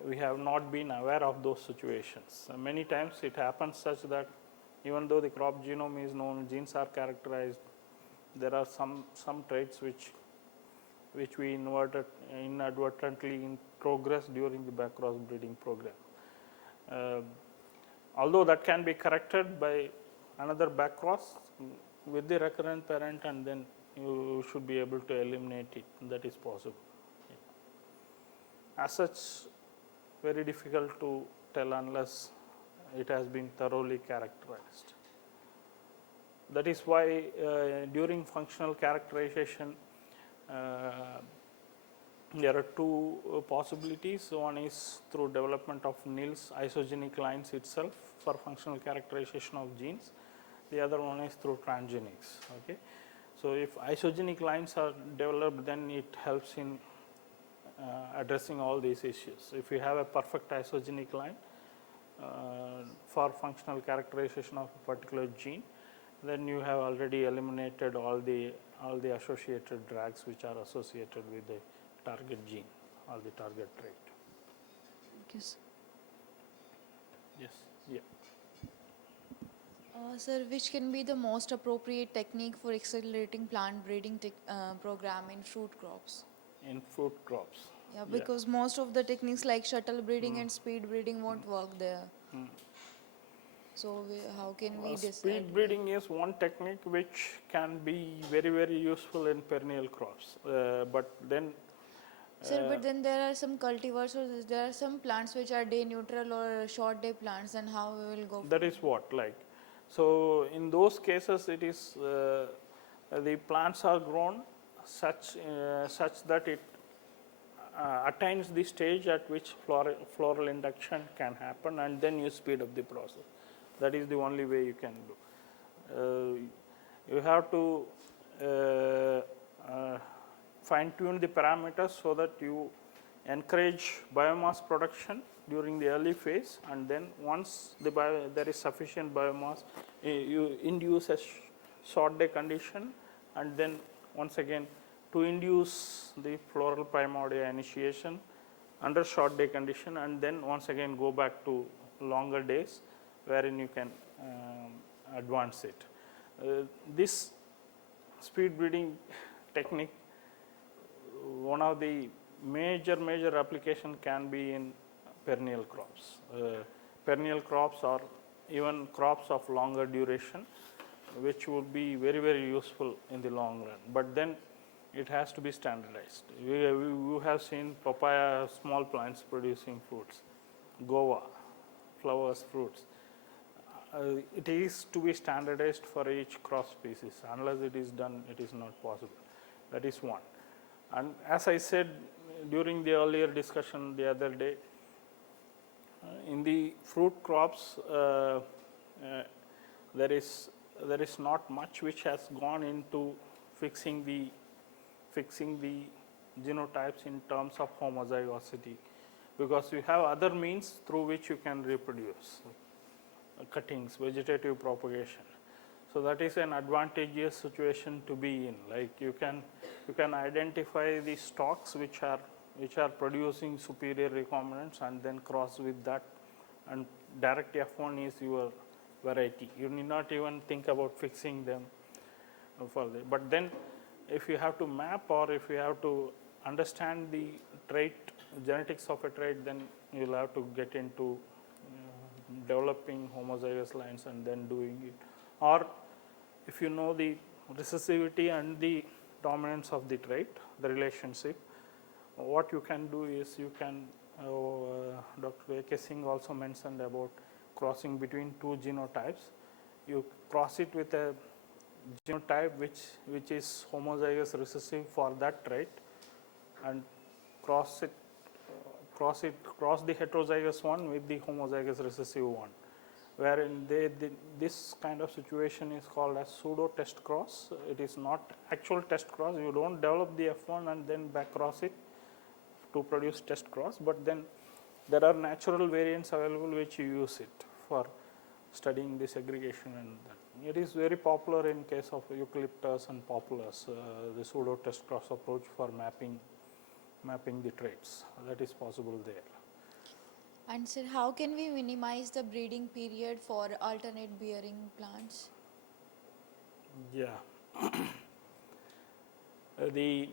we have not been aware of those situations. Many times it happens such that even though the crop genome is known, genes are characterized, there are some traits which we inadvertently progress during the backcross breeding program. Although that can be corrected by another backcross with the recurrent parent, and then you should be able to eliminate it. That is possible. As such, very difficult to tell unless it has been thoroughly characterized. That is why during functional characterization, there are two possibilities. One is through development of Nils isogenic lines itself for functional characterization of genes. The other one is through transgenics. Okay. So if isogenic lines are developed, then it helps in addressing all these issues. If you have a perfect isogenic line for functional characterization of a particular gene, then you have already eliminated all the associated drags which are associated with the target gene or the target trait. Yes. Yes. Yeah. Sir, which can be the most appropriate technique for accelerating plant breeding program in fruit crops? In fruit crops. Yeah, because most of the techniques like shuttle breeding and speed breeding won't work there. So how can we decide? Speed breeding is one technique which can be very, very useful in perennial crops. But then Sir, but then there are some cultivars or there are some plants which are day neutral or short day plants, and how we will go? That is what, like, so in those cases it is the plants are grown such that it attains the stage at which floral induction can happen, and then you speed up the process. That is the only way you can do. You have to fine tune the parameters so that you encourage biomass production during the early phase, and then once there is sufficient biomass, you induce a short day condition, and then once again to induce the floral primordia initiation under short day condition, and then once again go back to longer days wherein you can advance it. This speed breeding technique, one of the major application can be in perennial crops. Perennial crops or even crops of longer duration, which would be very, very useful in the long run. But then it has to be standardized. We have seen papaya small plants producing fruits, guava, flowers, fruits. It is to be standardized for each crop species. Unless it is done, it is not possible. That is one. And as I said during the earlier discussion the other day, in the fruit crops, there is not much which has gone into fixing the genotypes in terms of homozygosity, because you have other means through which you can reproduce, cuttings, vegetative propagation. So that is an advantageous situation to be in. Like you can identify the stocks which are producing superior recombinants, and then cross with that, and direct F1 is your variety. You need not even think about fixing them further. But then if you have to map, or if you have to understand the trait, genetics of a trait, then you will have to get into developing homozygous lines and then doing it. Or if you know the recessivity and the dominance of the trait, the relationship. What you can do is you can, Dr. A.K. Singh also mentioned about crossing between two genotypes. You cross it with a genotype which is homozygous recessive for that trait, and cross the heterozygous one with the homozygous recessive one, wherein this kind of situation is called as pseudo test cross. It is not actual test cross. You don't develop the F1 and then back cross it to produce test cross, but then there are natural variants available which you use it for studying the segregation, and that. It is very popular in case of eucalyptus and populus, the pseudo test cross approach for mapping the traits. That is possible there. And sir, how can we minimize the breeding period for alternate bearing plants? Yeah. The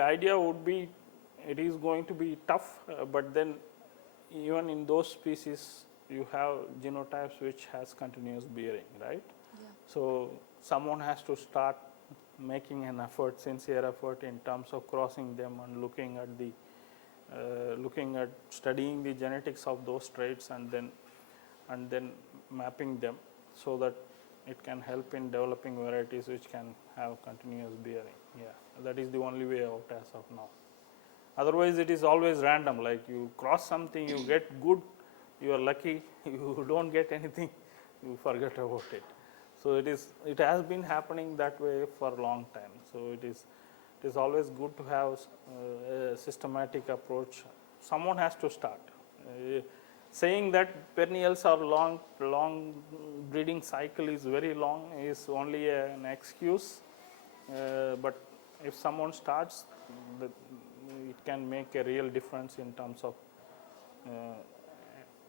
idea would be, it is going to be tough, but then even in those species you have genotypes which has continuous bearing, right? Yeah. So someone has to start making an effort, sincere effort in terms of crossing them and looking at studying the genetics of those traits, and then mapping them so that it can help in developing varieties which can have continuous bearing. Yeah, that is the only way out as of now. Otherwise it is always random, like you cross something, you get good, you are lucky, you don't get anything, you forget about it. So it has been happening that way for a long time. So it is always good to have a systematic approach. Someone has to start. Saying that perennials are long breeding cycle is very long is only an excuse, but if someone starts, it can make a real difference in terms of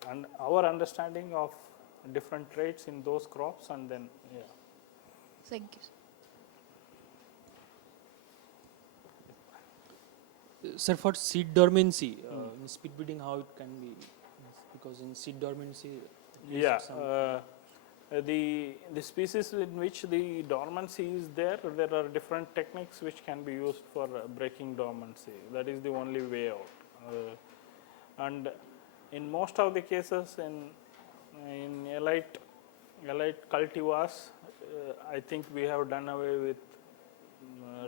and our understanding of different traits in those crops, and then Thank you. Sir, for seed dormancy, in speed breeding, how it can be? Because in seed dormancy, the species in which the dormancy is there are different techniques which can be used for breaking dormancy. That is the only way out. And in most of the cases, in elite cultivars, I think we have done away with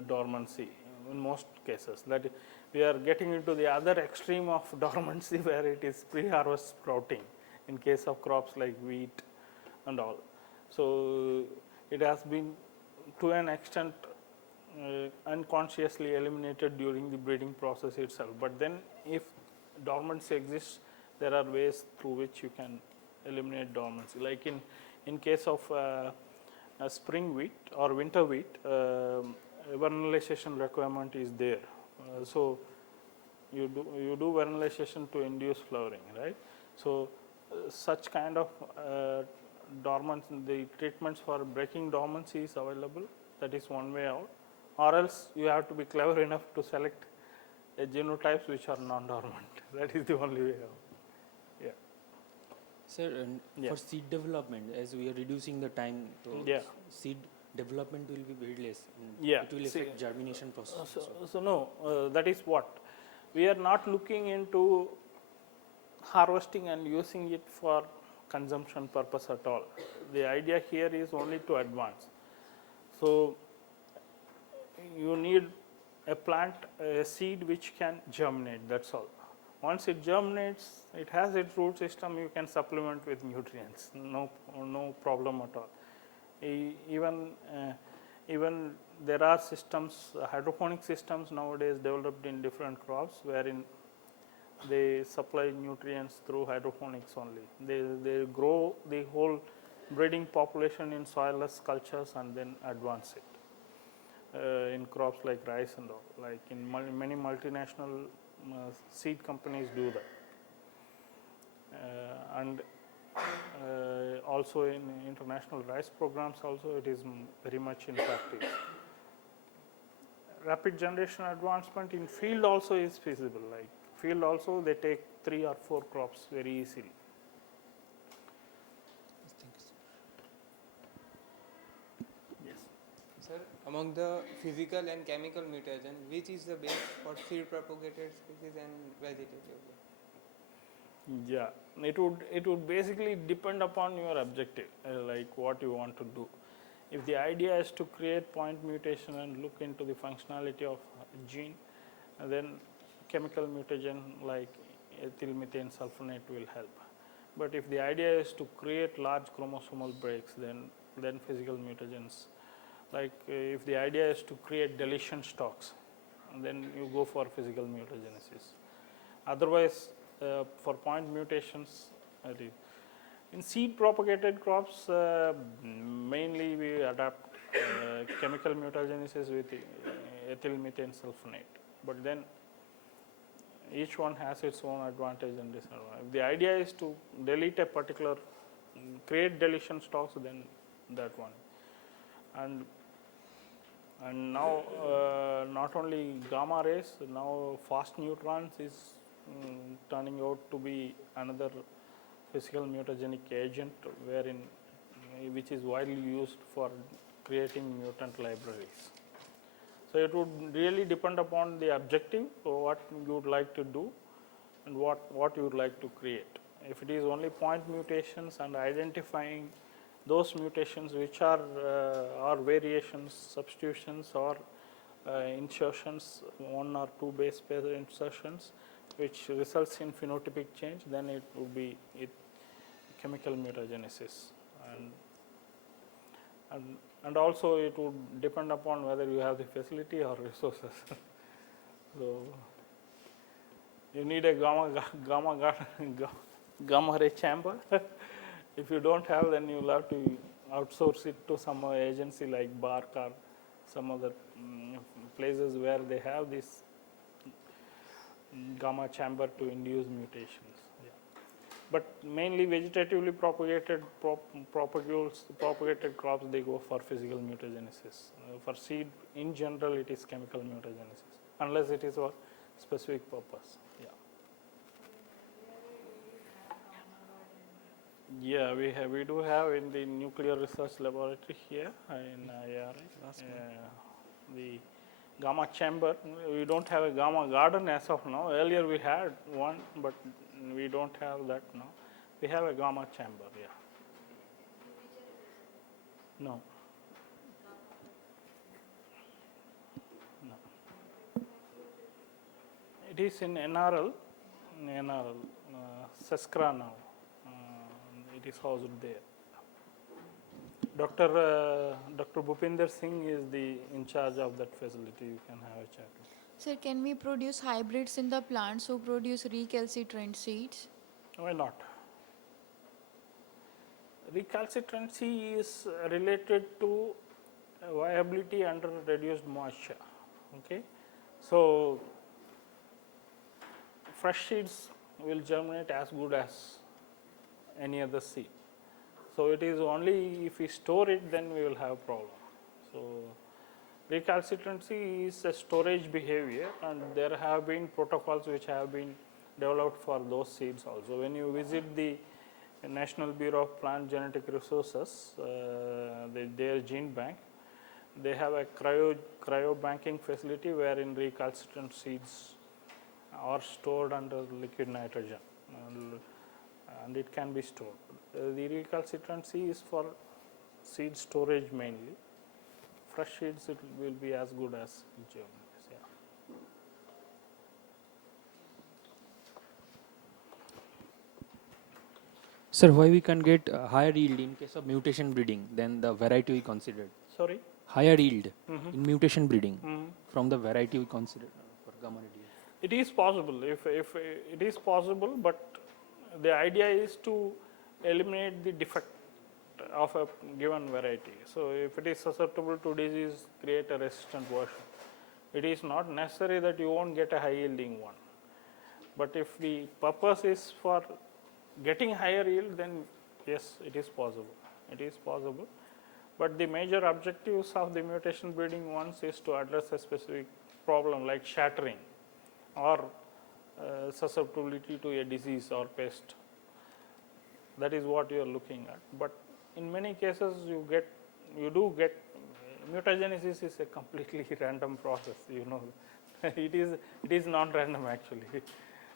dormancy in most cases. That we are getting into the other extreme of dormancy where it is pre-harvest sprouting in case of crops like wheat and all. So it has been to an extent unconsciously eliminated during the breeding process itself. But then if dormancy exists, there are ways through which you can eliminate dormancy. Like in case of spring wheat or winter wheat, vernalization requirement is there. So you do vernalization to induce flowering, right? So such kind of dormancy, the treatments for breaking dormancy is available. That is one way out. Or else you have to be clever enough to select genotypes which are non-dormant. That is the only way out. Yeah. sir, and for seed development, as we are reducing the time, so seed development will be very less. It will affect germination process. So no, that is what we are not looking into harvesting and using it for consumption purpose at all. The idea here is only to advance. So you need a plant, a seed which can germinate, that's all. Once it germinates, it has its root system, you can supplement with nutrients, no problem at all. Even there are systems, hydroponic systems nowadays developed in different crops, wherein they supply nutrients through hydroponics only. They grow the whole breeding population in soilless cultures and then advance it in crops like rice and all. Like in many multinational seed companies do that. And also in international rice programs also it is very much in practice. Rapid generation advancement in field also is feasible. Like field also they take 3 or 4 crops very easily. among the physical and chemical mutagen, which is the best for seed propagated species and vegetative? Yeah, it would basically depend upon your objective, like what you want to do. If the idea is to create point mutation and look into the functionality of gene, then chemical mutagen like ethyl methane sulfonate will help. But if the idea is to create large chromosomal breaks, then physical mutagens. Like if the idea is to create deletion stocks, then you go for physical mutagenesis. Otherwise, for point mutations, in seed propagated crops, mainly we adapt chemical mutagenesis with ethyl methane sulfonate. But then each one has its own advantage and disadvantage. If the idea is to delete a particular, create deletion stocks, then that one. And now not only gamma rays, now fast neutrons is turning out to be another physical mutagenic agent, which is widely used for creating mutant libraries. So it would really depend upon the objective, what you would like to do and what you would like to create. If it is only point mutations and identifying those mutations which are variations, substitutions or insertions, 1 or 2 base pair insertions, which results in phenotypic change, then it would be chemical mutagenesis. And also it would depend upon whether you have the facility or resources. So you need a gamma ray chamber. If you don't have, then you will have to outsource it to some agency like BARC or some other places where they have this gamma chamber to induce mutations. Yeah. But mainly vegetatively propagated propagated crops, they go for physical mutagenesis. For seed, in general, it is chemical mutagenesis, unless it is for specific purpose. Yeah. Yeah, we do have in the nuclear research laboratory here in ICAR-IARI the gamma chamber. We don't have a gamma garden as of now. Earlier we had one, but we don't have that now. We have a gamma chamber. Yeah. No. No. It is in NRL, Seskra now. It is housed there. Dr. Bhupinder Singh is the in charge of that facility. You can have a chat with him. Sir, can we produce hybrids in the plants who produce recalcitrant seeds? Why not? Recalcitrancy is related to viability under reduced moisture. Okay, so fresh seeds will germinate as good as any other seed. So it is only if we store it, then we will have a problem. So recalcitrancy is a storage behavior, and there have been protocols which have been developed for those seeds also. When you visit the National Bureau of Plant Genetic Resources, their gene bank, they have a cryo banking facility wherein recalcitrant seeds are stored under liquid nitrogen, and it can be stored. The recalcitrancy is for seed storage mainly. Fresh seeds, it will be as good as germinates. Yeah. Sir, why we can get higher yield in case of mutation breeding than the variety we considered? Sorry? Higher yield in mutation breeding from the variety we considered for gamma radius. It is possible. If it is possible, but the idea is to eliminate the defect of a given variety. So if it is susceptible to disease, create a resistant version. It is not necessary that you won't get a high yielding one. But if the purpose is for getting higher yield, then yes, it is possible. It is possible. But the major objectives of the mutation breeding ones is to address a specific problem like shattering or susceptibility to a disease or pest. That is what you are looking at. But in many cases, you do get mutagenesis is a completely random process, you know. it is non-random actually.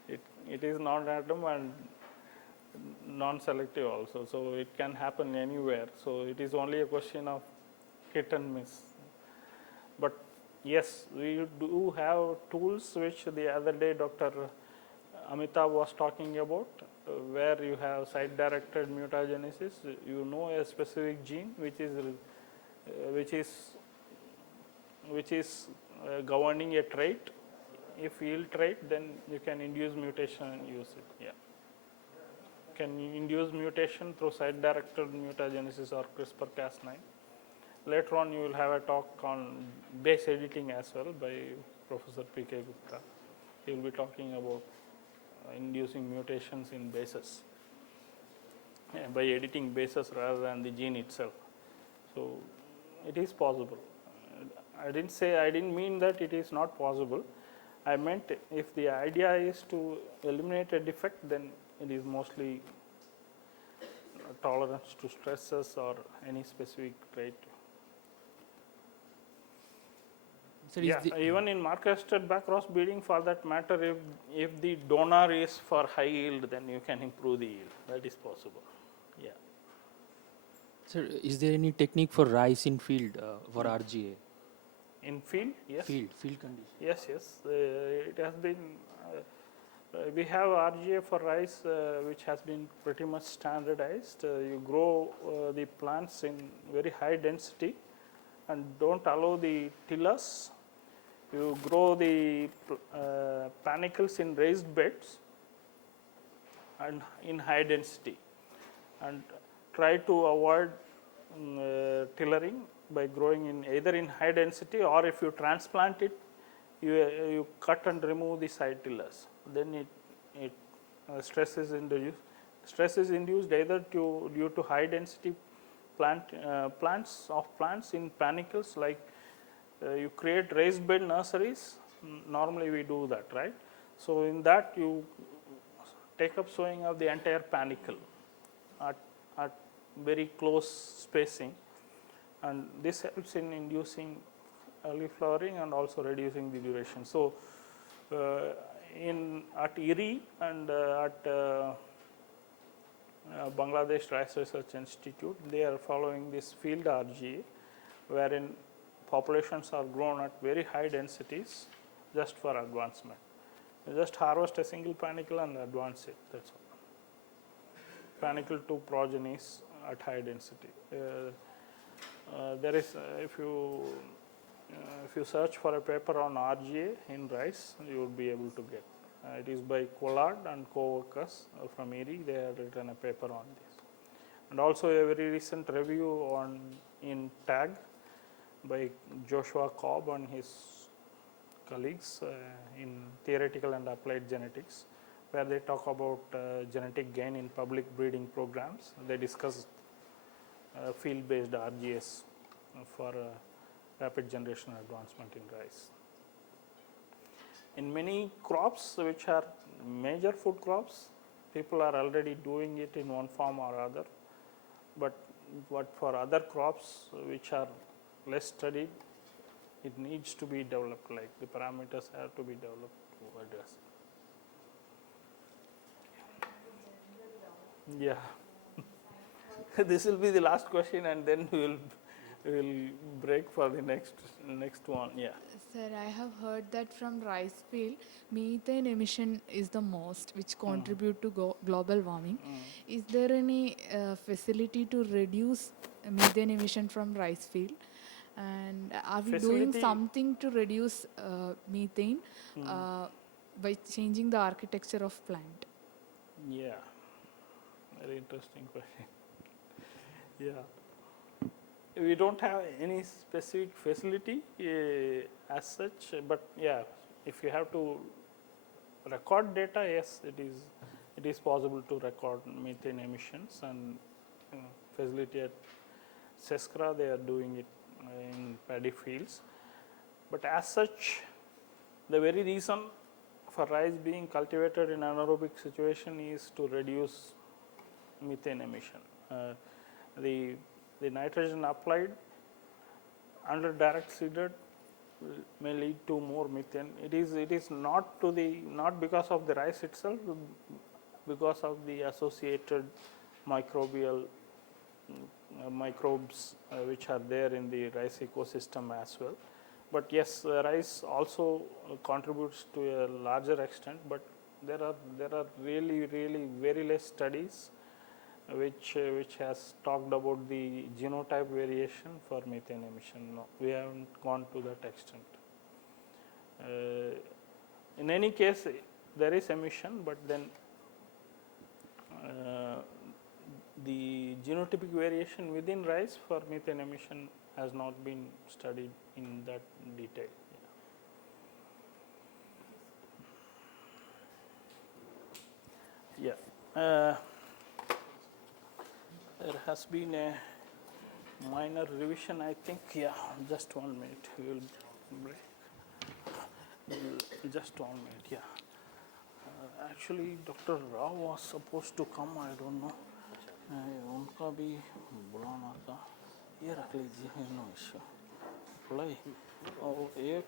It is non-random and non-selective also, so it can happen anywhere. So it is only a question of hit and miss. But yes, we do have tools which the other day Dr. Amitabh was talking about, where you have site-directed mutagenesis. You know a specific gene which is governing a trait. If yield trait, then you can induce mutation and use it. Yeah, can induce mutation through site-directed mutagenesis or CRISPR-Cas9. Later on, you will have a talk on base editing as well by Professor P.K. Gupta. He will be talking about inducing mutations in bases by editing bases rather than the gene itself. So it is possible. I didn't mean that it is not possible. I meant if the idea is to eliminate a defect, then it is mostly tolerance to stresses or any specific trait. So yeah, even in marker-assisted backcross breeding, for that matter, if the donor is for high yield, then you can improve the yield. That is possible. Yeah. Sir, is there any technique for rice in field for RGA? In field, yes. Field condition. Yes. It has been. We have RGA for rice, which has been pretty much standardized. You grow the plants in very high density, and don't allow the tillers. You grow the panicles in raised beds and in high density, and try to avoid tillering by growing in either in high density, or if you transplant it, you cut and remove the side tillers. Then stress is induced. Stress is induced either due to high density plants in panicles, like you create raised bed nurseries. Normally we do that, right? So in that you take up sowing of the entire panicle at very close spacing, and this helps in inducing early flowering and also reducing the duration. So at ICAR-IARI and at Bangladesh Rice Research Institute, they are following this field RGA, wherein populations are grown at very high densities just for advancement. You just harvest a single panicle and advance it, that's all. Panicle to progenies at high density. There is, if you search for a paper on RGA in rice, you will be able to get. It is by Collard and co-workers from ICAR-IARI. They have written a paper on this. And also a very recent review in TAG by Joshua Cobb and his colleagues in theoretical and applied genetics, where they talk about genetic gain in public breeding programs. They discuss field-based RGS for rapid generation advancement in rice. In many crops which are major food crops, people are already doing it in one form or other, but for other crops which are less studied, it needs to be developed, like the parameters have to be developed to address it. Yeah. This will be the last question, and then we will break for the next one. Yeah. Sir, I have heard that from rice field, methane emission is the most which contribute to global warming. Is there any facility to reduce methane emission from rice field? And are we doing something to reduce methane by changing the architecture of plant? Yeah, very interesting question. Yeah. We don't have any specific facility as such, but yeah, if you have to record data, yes, it is possible to record methane emissions, and facility at SESCRA, they are doing it in paddy fields. But as such, the very reason for rice being cultivated in anaerobic situation is to reduce methane emission. The nitrogen applied under direct seeded may lead to more methane. It is not because of the rice itself, because of the associated microbial microbes which are there in the rice ecosystem as well. But yes, rice also contributes to a larger extent, but there are really very less studies which has talked about the genotype variation for methane emission. No, we haven't gone to that extent. In any case, there is emission, but then the genotypic variation within rice for methane emission has not been studied in that detail. Yeah. There has been a minor revision, I think. Yeah, just 1 minute. We will break. Just 1 minute. Yeah. Actually, Dr. Rao was supposed to come. I don't know. उनका भी बुलाना था. ये रख लीजिए, no issue. और एक